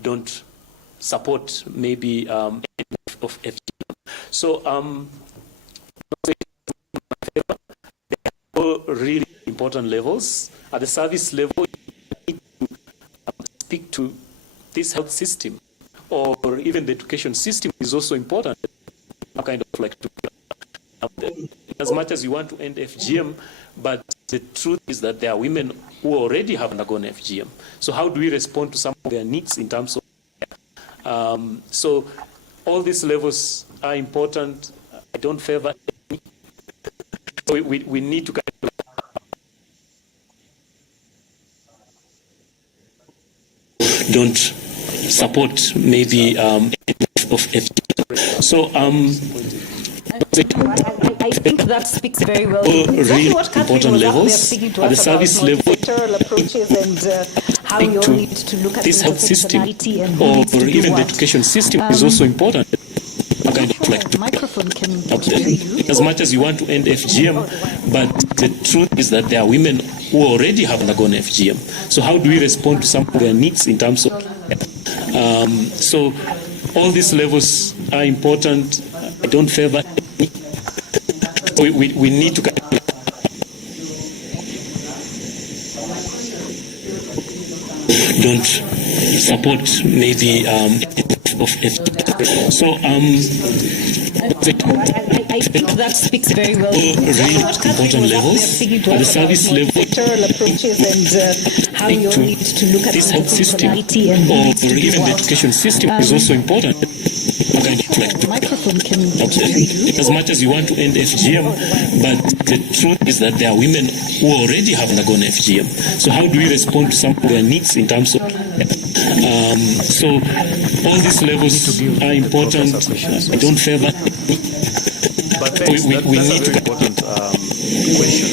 don't support maybe of FGM. So there are really important levels. At the service level, you need to speak to this health system, or even the education system is also important. Kind of like as much as you want to end FGM, but the truth is that there are women who already have undergone FGM. So how do we respond to some of their needs in terms of so all these levels are important. I don't favor any. So we need to don't support maybe of FGM. So I think that speaks very well. Really important levels at the service level. Approaches and how we all need to look at this health system, or even the education system is also important. Kind of like microphone can as much as you want to end FGM, but the truth is that there are women who already have undergone FGM. So how do we respond to some of their needs in terms of so all these levels are important. I don't favor any. We need to don't support maybe of FGM. So I think that speaks very well. Really important levels at the service level. Approaches and how we all need to look at this health system, or even the education system is also important. Kind of like microphone can as much as you want to end FGM, but the truth is that there are women who already have undergone FGM. So how do we respond to some of their needs in terms of so all these levels are important. I don't favor any. But we need to important question.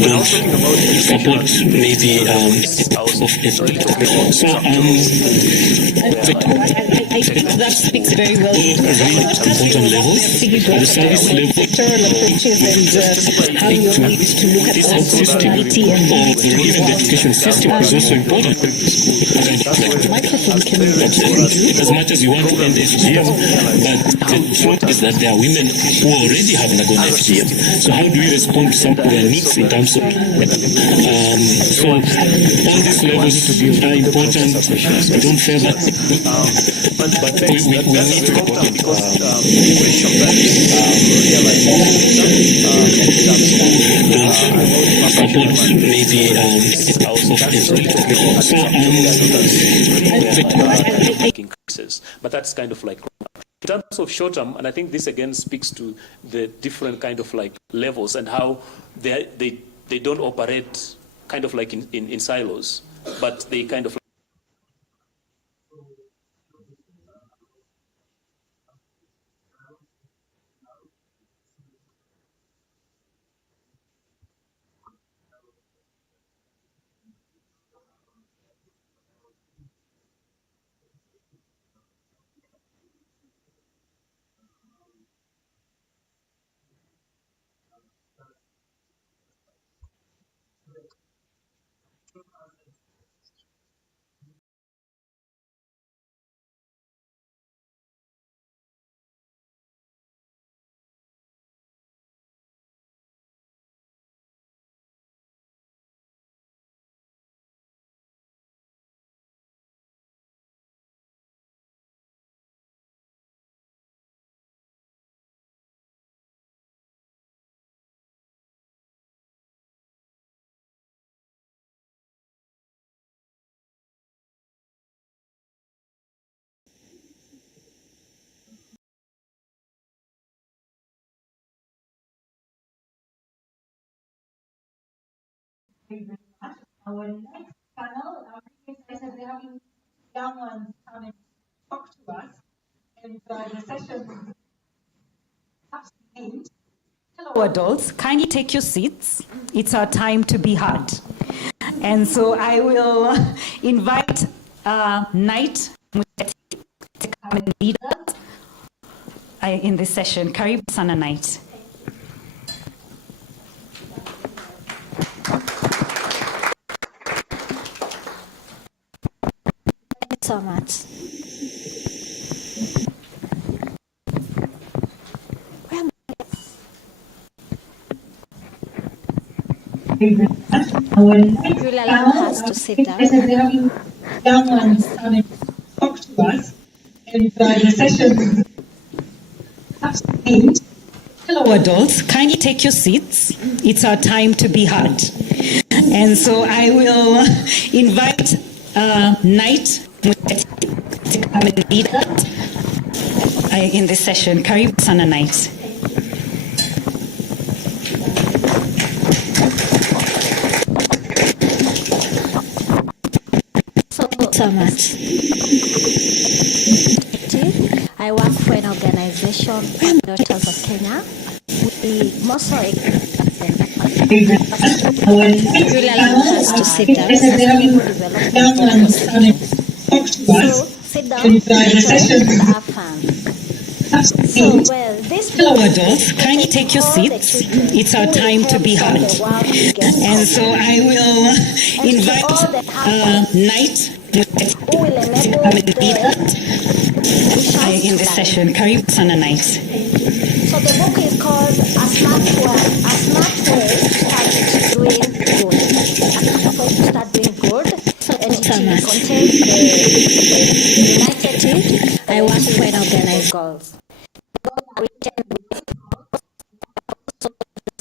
don't support maybe of FGM. So I think that speaks very well. Really important levels at the service level. Approaches and how we all need to look at this health system, or even the education system is also important. microphone can As much as you want to end FGM, but the truth is that there are women who already have undergone FGM. So how do we respond to some of their needs in terms of so all these levels are important. I don't favor But we need to important question that support maybe increases, but that's kind of like in terms of short term, and I think this again speaks to the different kind of like levels and how they don't operate kind of like in silos, but they kind of Our next panel, I'm really excited they're having young ones come and talk to us. And the session is Hello, adults. Kindly take your seats. It's our time to be heard. And so I will invite Knight to come and lead us in this session. Karibu sana Knight. You'll allow us to sit down. They're having young ones come and talk to us, and the session is Hello, adults. Kindly take your seats. It's our time to be heard. And so I will invite Knight to come and lead us in this session. Karibu sana, Knight. So much. I work for an organization called Daughters of Kenya. We also will allow us to sit down. young ones come and talk to us, Sit down and the session have fun. So, well, this Hello, adults. Kindly take your seats. It's our time to be heard. And so I will invite Knight who will to enable come and lead us the in this session. Karibu sana, Knight. So the book is called A Smart Way to Start Doing Good. To start doing good. And it contains the United I work for an organized goals.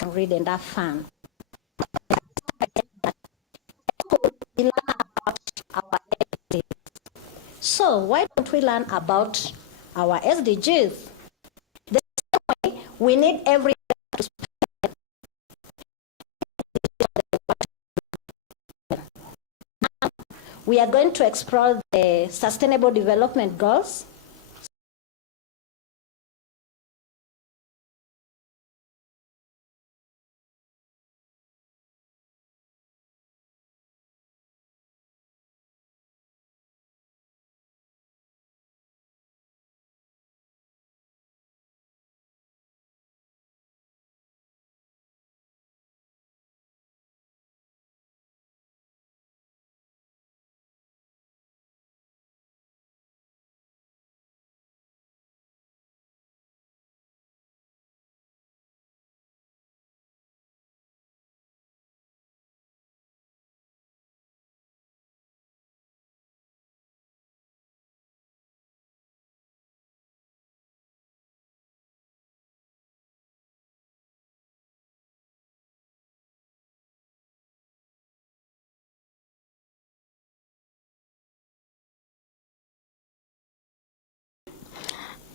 Read and have fun. So why don't we learn about our SDGs? The same way we need every we are going to explore the Sustainable Development Goals.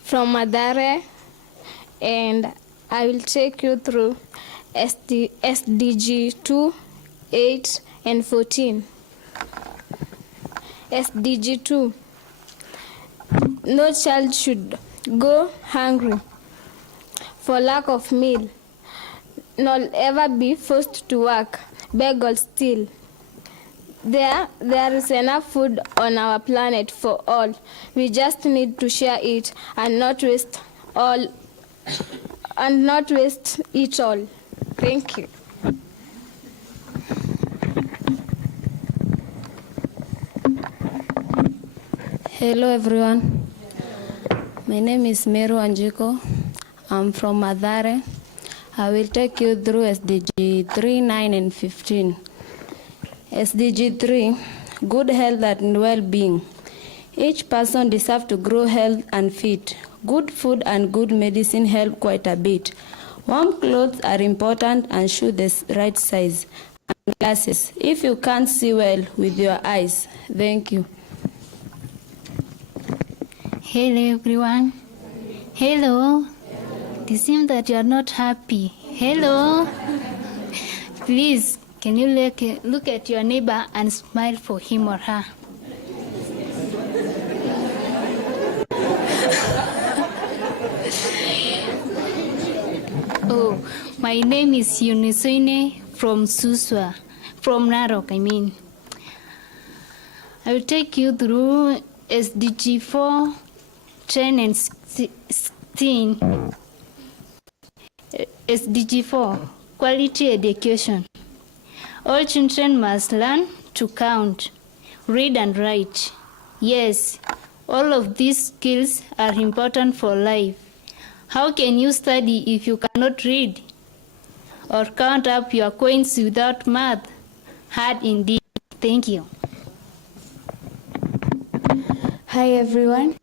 From Madare, and I will take you through SDG 2, 8, and 14. SDG 2. No child should go hungry for lack of meal, nor ever be forced to work, beg or steal. There is enough food on our planet for all. We just need to share it and not waste it all. Thank you. Hello everyone. My name is Meru Anjiko. I'm from Madare. I will take you through SDG 3, 9, and 15. SDG 3, good health and well-being. Each person deserves to grow healthy and fit. Good food and good medicine help quite a bit. Warm clothes are important and shoe the right size. And glasses, if you can't see well with your eyes. Thank you. Hello everyone. Hello. It seems that you are not happy. Hello. Please, can you look at your neighbor and smile for him or her? Oh, my name is Yunisine from Suswa, from Narok, I mean. I will take you through SDG 4, 10, and 16. SDG 4, quality education. All children must learn to count, read and write. Yes, all of these skills are important for life. How can you study if you cannot read? or count up your coins without math. Hard indeed. Thank you. Hi everyone.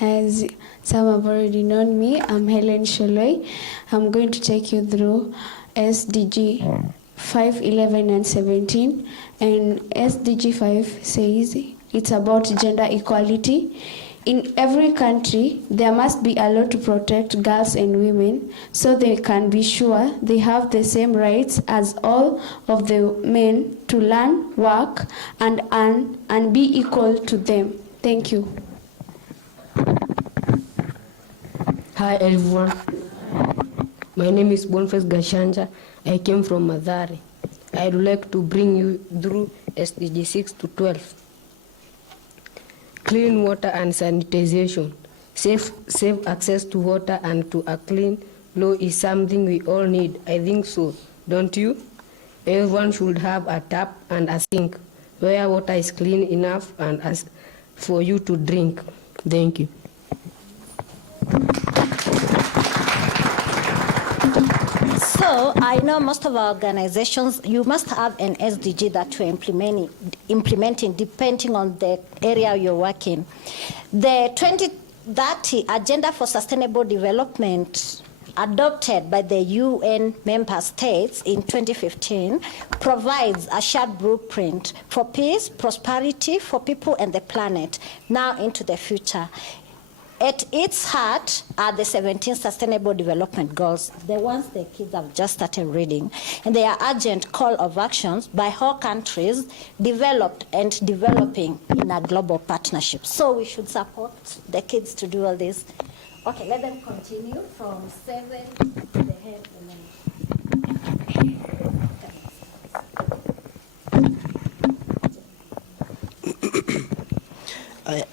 As some have already known me, I'm Helen Sholoi. I'm going to take you through SDG 5, 11 and 17. And SDG 5 says it's about gender equality. In every country, there must be a law to protect girls and women so they can be sure they have the same rights as all of the men to learn, work, and earn, and be equal to them. Thank you. Hi everyone. My name is Boniface Gashanja. I came from Mathare. I would like to bring you through SDG 6 to 12. Clean water and sanitization. Safe access to water and to a clean law is something we all need. I think so, don't you? Everyone should have a tap and a sink where water is clean enough and as for you to drink. Thank you. So I know most of our organizations, you must have an SDG that you're implementing depending on the area you're working. The 2030 Agenda for Sustainable Development adopted by the UN member states in 2015 provides a shared blueprint for peace, prosperity for people and the planet now into the future. At its heart are the 17 Sustainable Development Goals, the ones the kids have just started reading, and they are urgent call of actions by all countries developed and developing in a global partnership. So we should support the kids to do all this. Okay, let them continue from 7 to the head.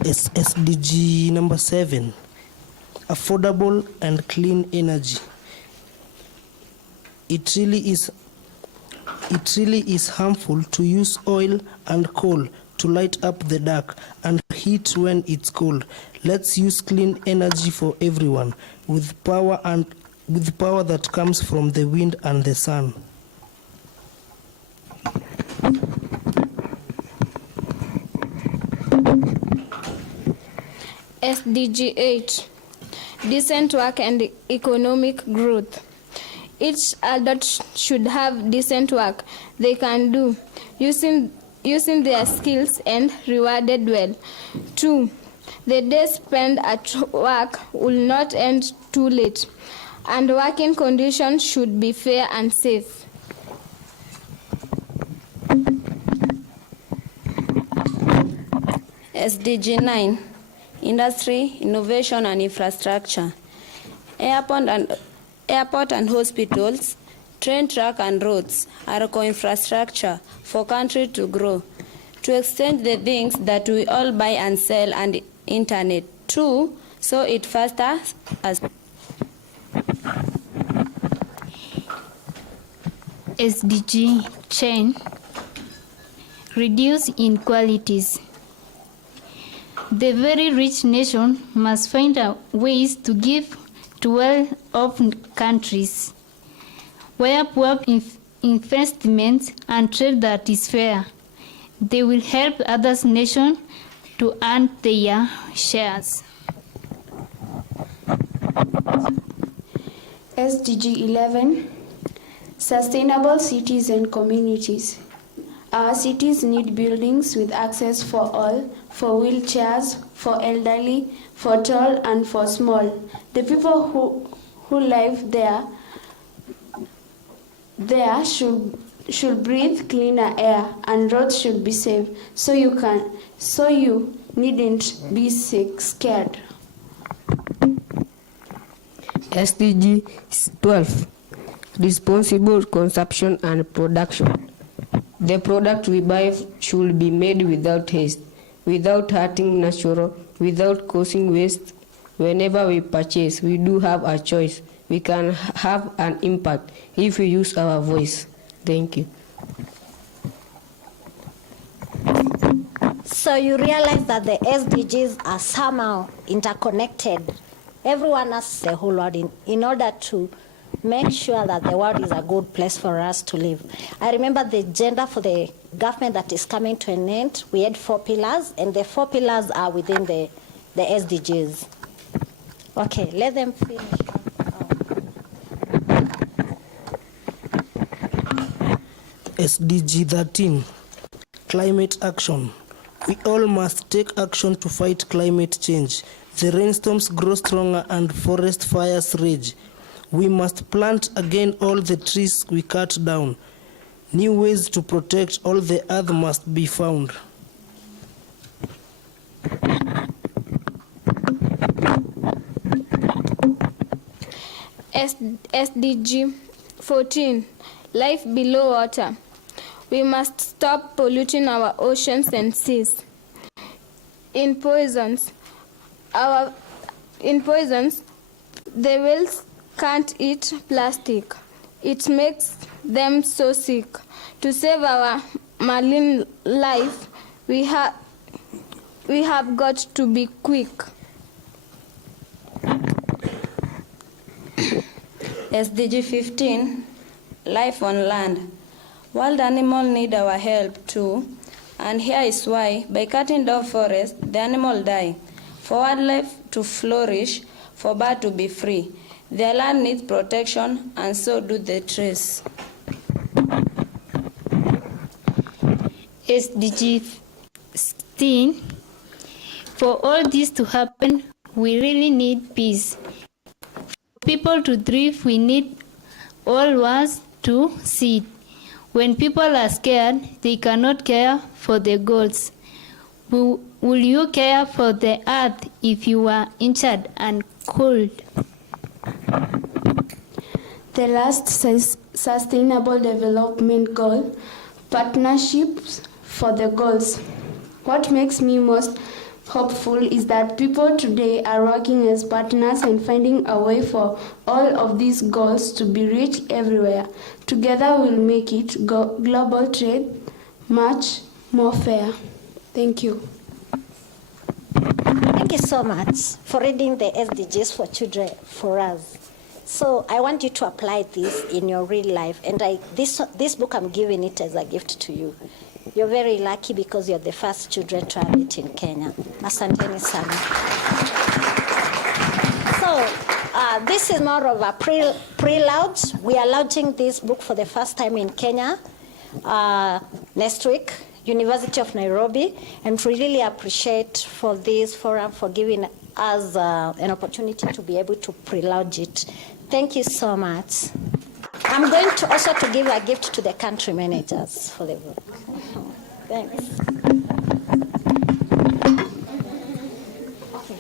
SDG number 7, affordable and clean energy. It really is harmful to use oil and coal to light up the dark and heat when it's cold. Let's use clean energy for everyone with power that comes from the wind and the sun. SDG 8, decent work and economic growth. Each adult should have decent work they can do, using their skills and rewarded well. 2, the day spent at work will not end too late, and working conditions should be fair and safe. SDG 9, industry, innovation and infrastructure. Airport and hospitals, train track and roads are core infrastructure for country to grow, to extend the things that we all buy and sell and internet too, so it faster as SDG 10, reduce inequalities. The very rich nation must find ways to give to well-off countries, where poor investment and trade that is fair. They will help other nations to earn their shares. SDG 11, sustainable cities and communities. Our cities need buildings with access for all, for wheelchairs, for elderly, for tall and for small. The people who live there should breathe cleaner air, and roads should be safe, so you needn't be scared. SDG 12, responsible consumption and production. The product we buy should be made without haste, without hurting nature, without causing waste. Whenever we purchase, we do have a choice. We can have an impact if we use our voice. Thank you. So you realize that the SDGs are somehow interconnected. Everyone has the whole world in order to make sure that the world is a good place for us to live. I remember the agenda for the government that is coming to an end. We had 4 pillars, and the 4 pillars are within the SDGs. Okay, let them finish. SDG 13, climate action. We all must take action to fight climate change. The rainstorms grow stronger and forest fires rage. We must plant again all the trees we cut down. New ways to protect all the earth must be found. SDG 14, life below water. We must stop polluting our oceans and seas. In poisons, the whales can't eat plastic. It makes them so sick. To save our marine life, we have got to be quick. SDG 15, life on land. Wild animals need our help too, and here is why. By cutting down forests, the animals die. For wildlife to flourish, for birds to be free. Their land needs protection, and so do the trees. SDG 16, for all this to happen, we really need peace. For people to thrive, we need all us to see it. When people are scared, they cannot care for the goals. Will you care for the earth if you are injured and cold? The last sustainable development goal, partnerships for the goals. What makes me most hopeful is that people today are working as partners and finding a way for all of these goals to be reached everywhere. Together we'll make it global trade much more fair. Thank you. Thank you so much for reading the SDGs for children for us. So I want you to apply this in your real life, and this book I'm giving it as a gift to you. You're very lucky because you're the first children to have it in Kenya. Asanteni sana. So this is more of a prelude. We are launching this book for the first time in Kenya next week, University of Nairobi, and we really appreciate for this forum for giving us an opportunity to be able to prelude it. Thank you so much. I'm going to also to give a gift to the country managers for the book. Thanks. Okay,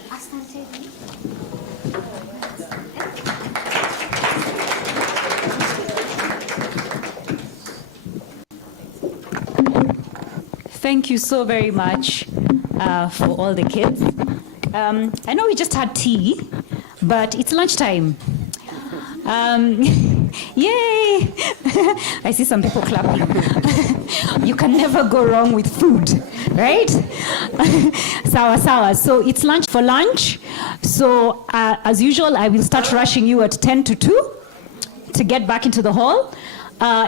Thank you so very much for all the kids. I know we just had tea, but it's lunchtime. Yay! I see some people clapping. You can never go wrong with food, right? Sawa. So it's lunch for lunch. So as usual, I will start rushing you at 10 to 2 to get back into the hall.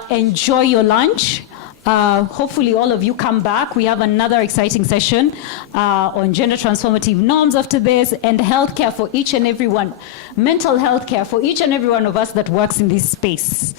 Enjoy your lunch. Hopefully all of you come back. We have another exciting session on gender transformative norms after this, and healthcare for each and every one, mental health care for each and every one of us that works in this space.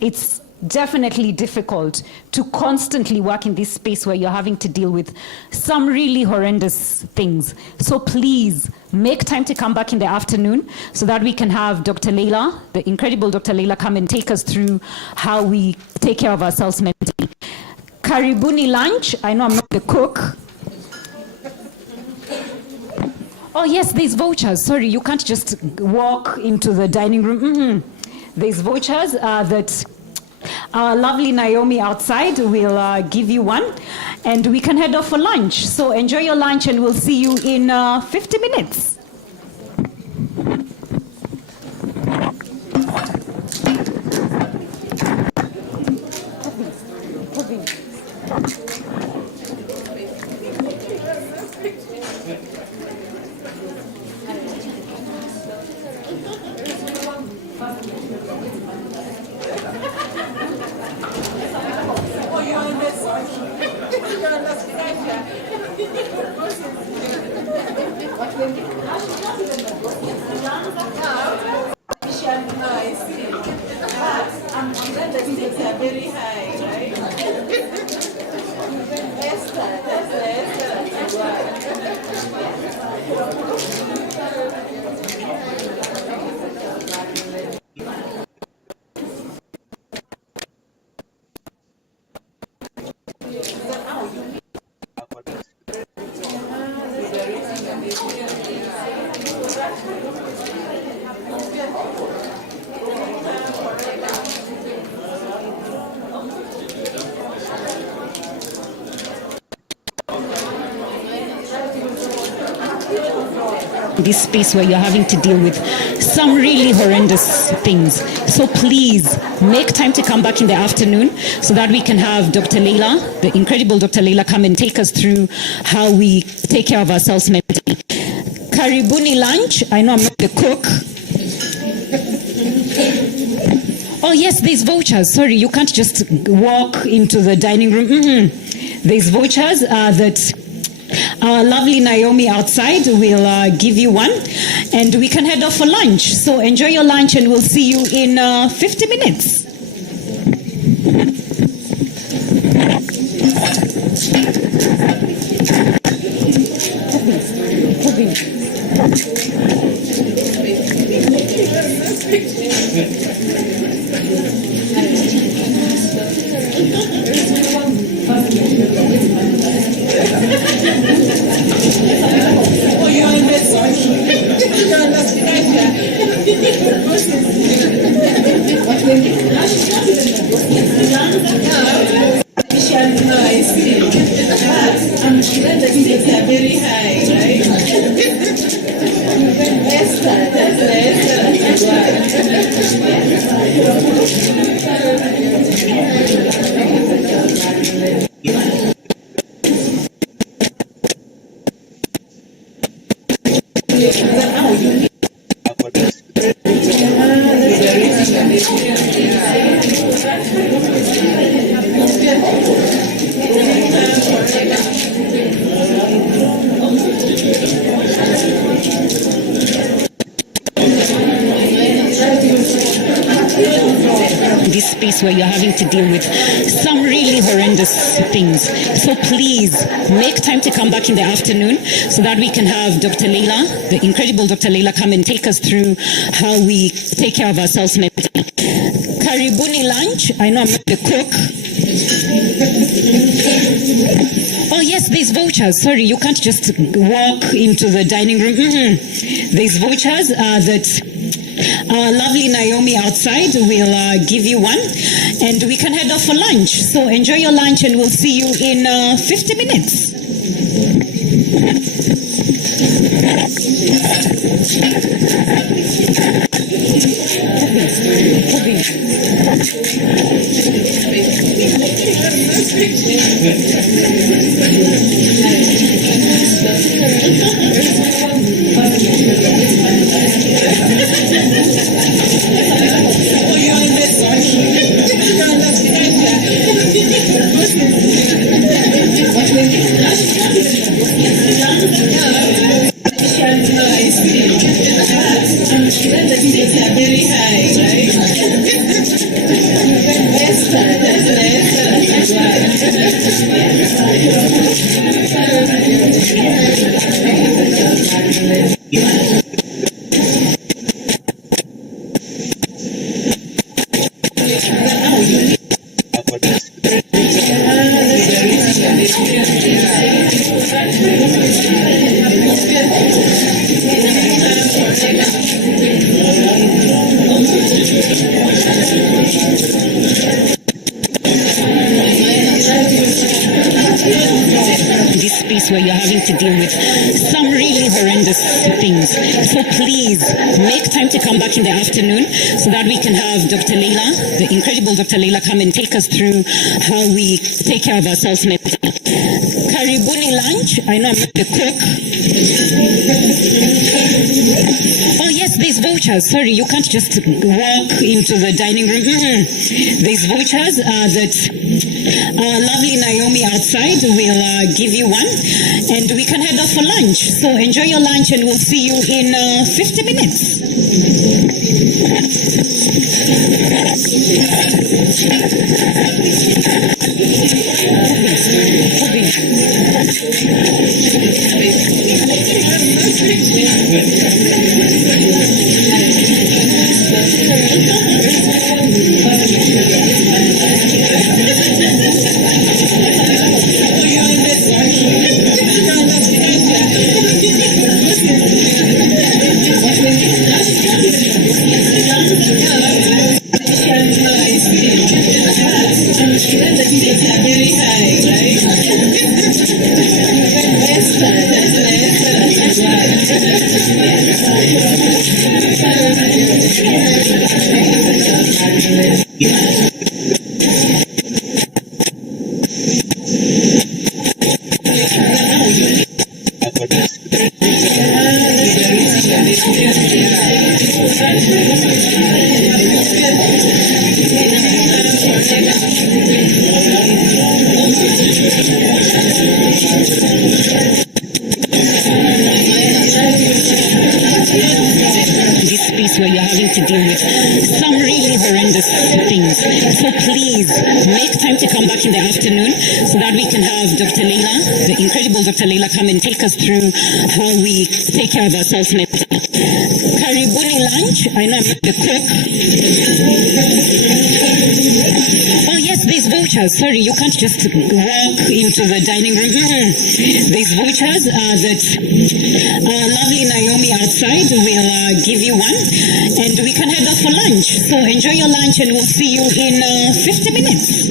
It's definitely difficult to constantly work in this space where you're having to deal with some really horrendous things. So please make time to come back in the afternoon so that we can have Dr. Leila, the incredible Dr. Leila, come and take us through how we take care of ourselves mentally. Karibuni lunch. I know I'm not the cook. Oh yes, there's vouchers. Sorry, you can't just walk into the dining room. There's vouchers that our lovely Naomi outside will give you one, and we can head off for lunch. So enjoy your lunch, and we'll see you in 50 minutes. Then the stakes are very high, right? Esther, that's the Esther that this space where you're having to deal with some really horrendous things. So please make time to come back in the afternoon so that we can have Dr. Leila, the incredible Dr. Leila, come and take us through how we take care of ourselves mentally. Karibuni lunch. I know I'm not the cook. Oh yes, there's vouchers. Sorry, you can't just walk into the dining room. There's vouchers that our lovely Naomi outside will give you one, and we can head off for lunch. So enjoy your lunch, and we'll see you in 50 minutes. very high, right? Esther, that's the this space where you're having to deal with some really horrendous things. So please make time to come back in the afternoon so that we can have Dr. Leila, the incredible Dr. Leila, come and take us through how we take care of ourselves mentally. Karibuni lunch. I know I'm not the cook. Oh yes, there's vouchers. Sorry, you can't just walk into the dining room. There's vouchers that our lovely Naomi outside will give you one, and we can head off for lunch. So enjoy your lunch, and we'll see you in 50 minutes. very high, right? Esther, that's this space where you're having to deal with some really horrendous things. So please make time to come back in the afternoon so that we can have Dr. Leila, the incredible Dr. Leila, come and take us through how we take care of ourselves mentally. Karibuni lunch. I know I'm not the cook. Oh yes, there's vouchers. Sorry, you can't just walk into the dining room. There's vouchers that our lovely Naomi outside will give you one, and we can head off for lunch. So enjoy your lunch, and we'll see you in 50 minutes. Where you're having to deal with some really horrendous things. So please make time to come back in the afternoon so that we can have Dr. Leila, the incredible Dr. Leila, come and take us through how we take care of ourselves next. Karibuni lunch. I know I'm not the cook. Oh yes, there's vouchers. Sorry, you can't just walk into the dining room. There's vouchers that lovely Naomi outside will give you one, and we can head off for lunch. So enjoy your lunch, and we'll see you in 50 minutes.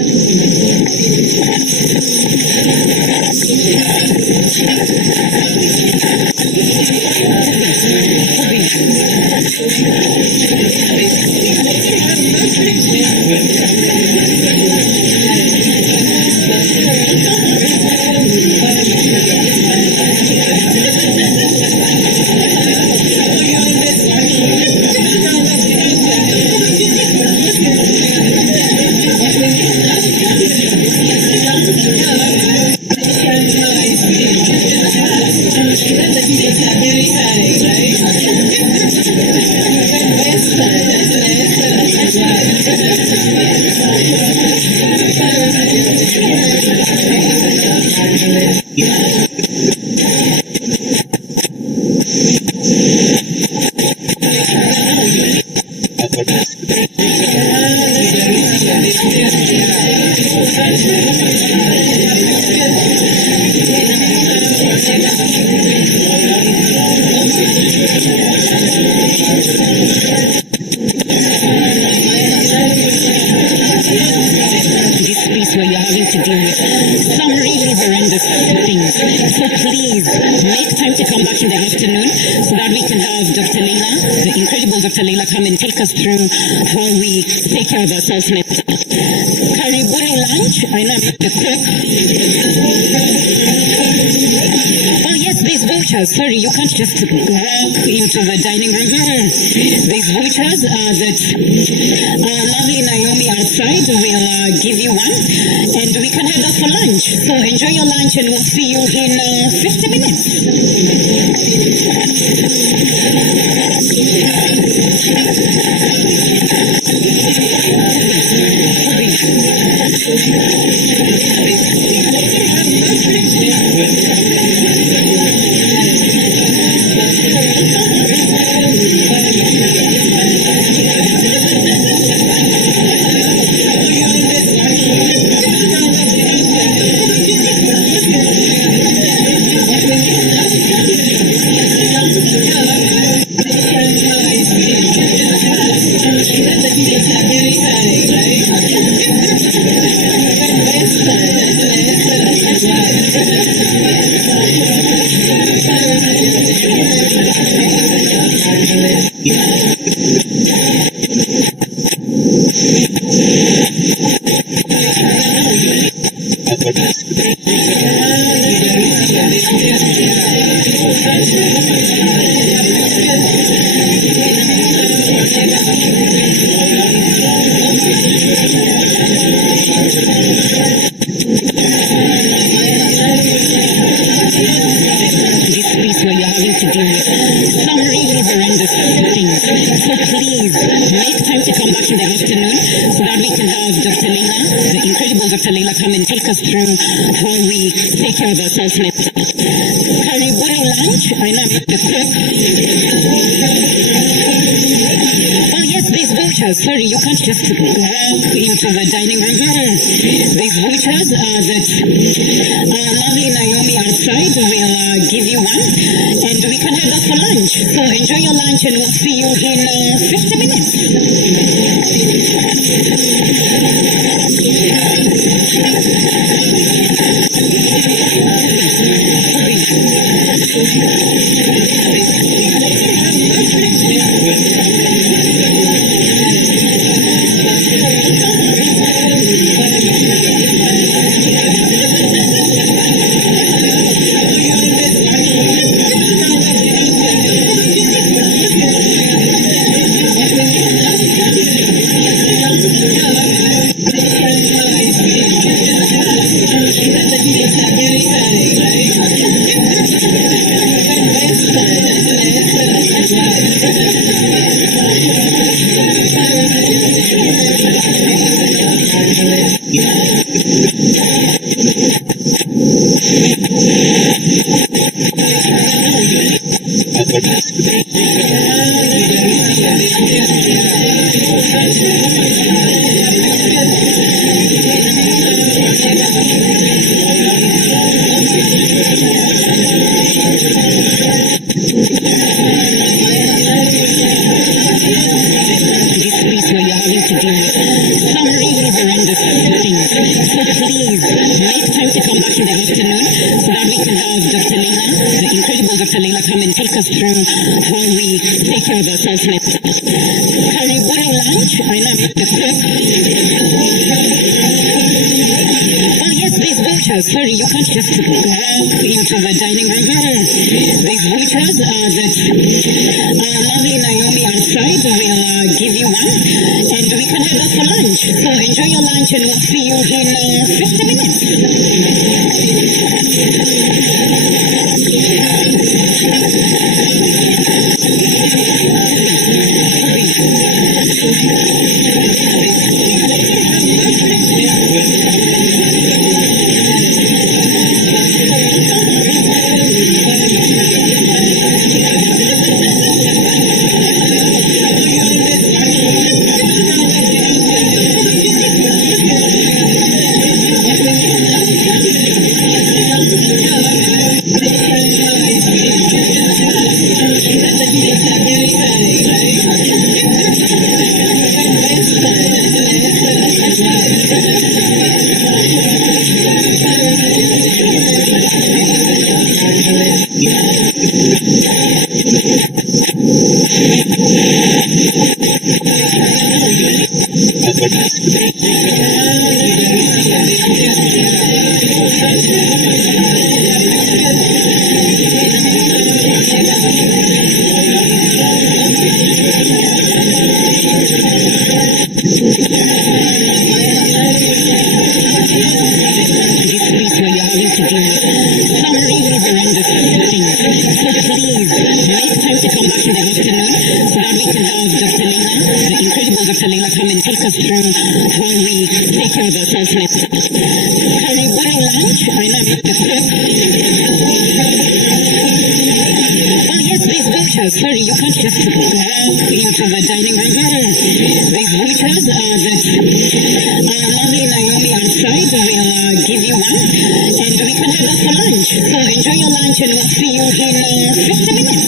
Where you're having to deal with some really horrendous things. So please make time to come back in the afternoon so that we can have Dr. Leila, the incredible Dr. Leila, come and take us through how we take care of ourselves next. Karibuni lunch. I know I'm not the cook. Oh yes, there's vouchers. Sorry, you can't just walk into the dining room. There's vouchers that lovely Naomi outside will give you one, and we can head off for lunch. So enjoy your lunch, and we'll see you in 50 minutes. have Dr. Leila, the incredible Dr. Leila, come and take us through how we take care of ourselves next. Karibuni lunch. I know I'm not the cook. Oh yes, there's vouchers. Sorry, you can't just walk into the dining room. There's vouchers that lovely Naomi outside will give you one, and we can head out for lunch. So enjoy your lunch, and we'll see you in 50 minutes. Sorry, you can't just walk into the dining room. There's vouchers that lovely Naomi outside will give you one, and we can head out for lunch. So enjoy your lunch, and we'll see you in 50 minutes. Sorry, you can't just walk into the dining room. There's vouchers that lovely Naomi outside will give you one, and we can head out for lunch. So enjoy your lunch, and we'll see you in 50 minutes.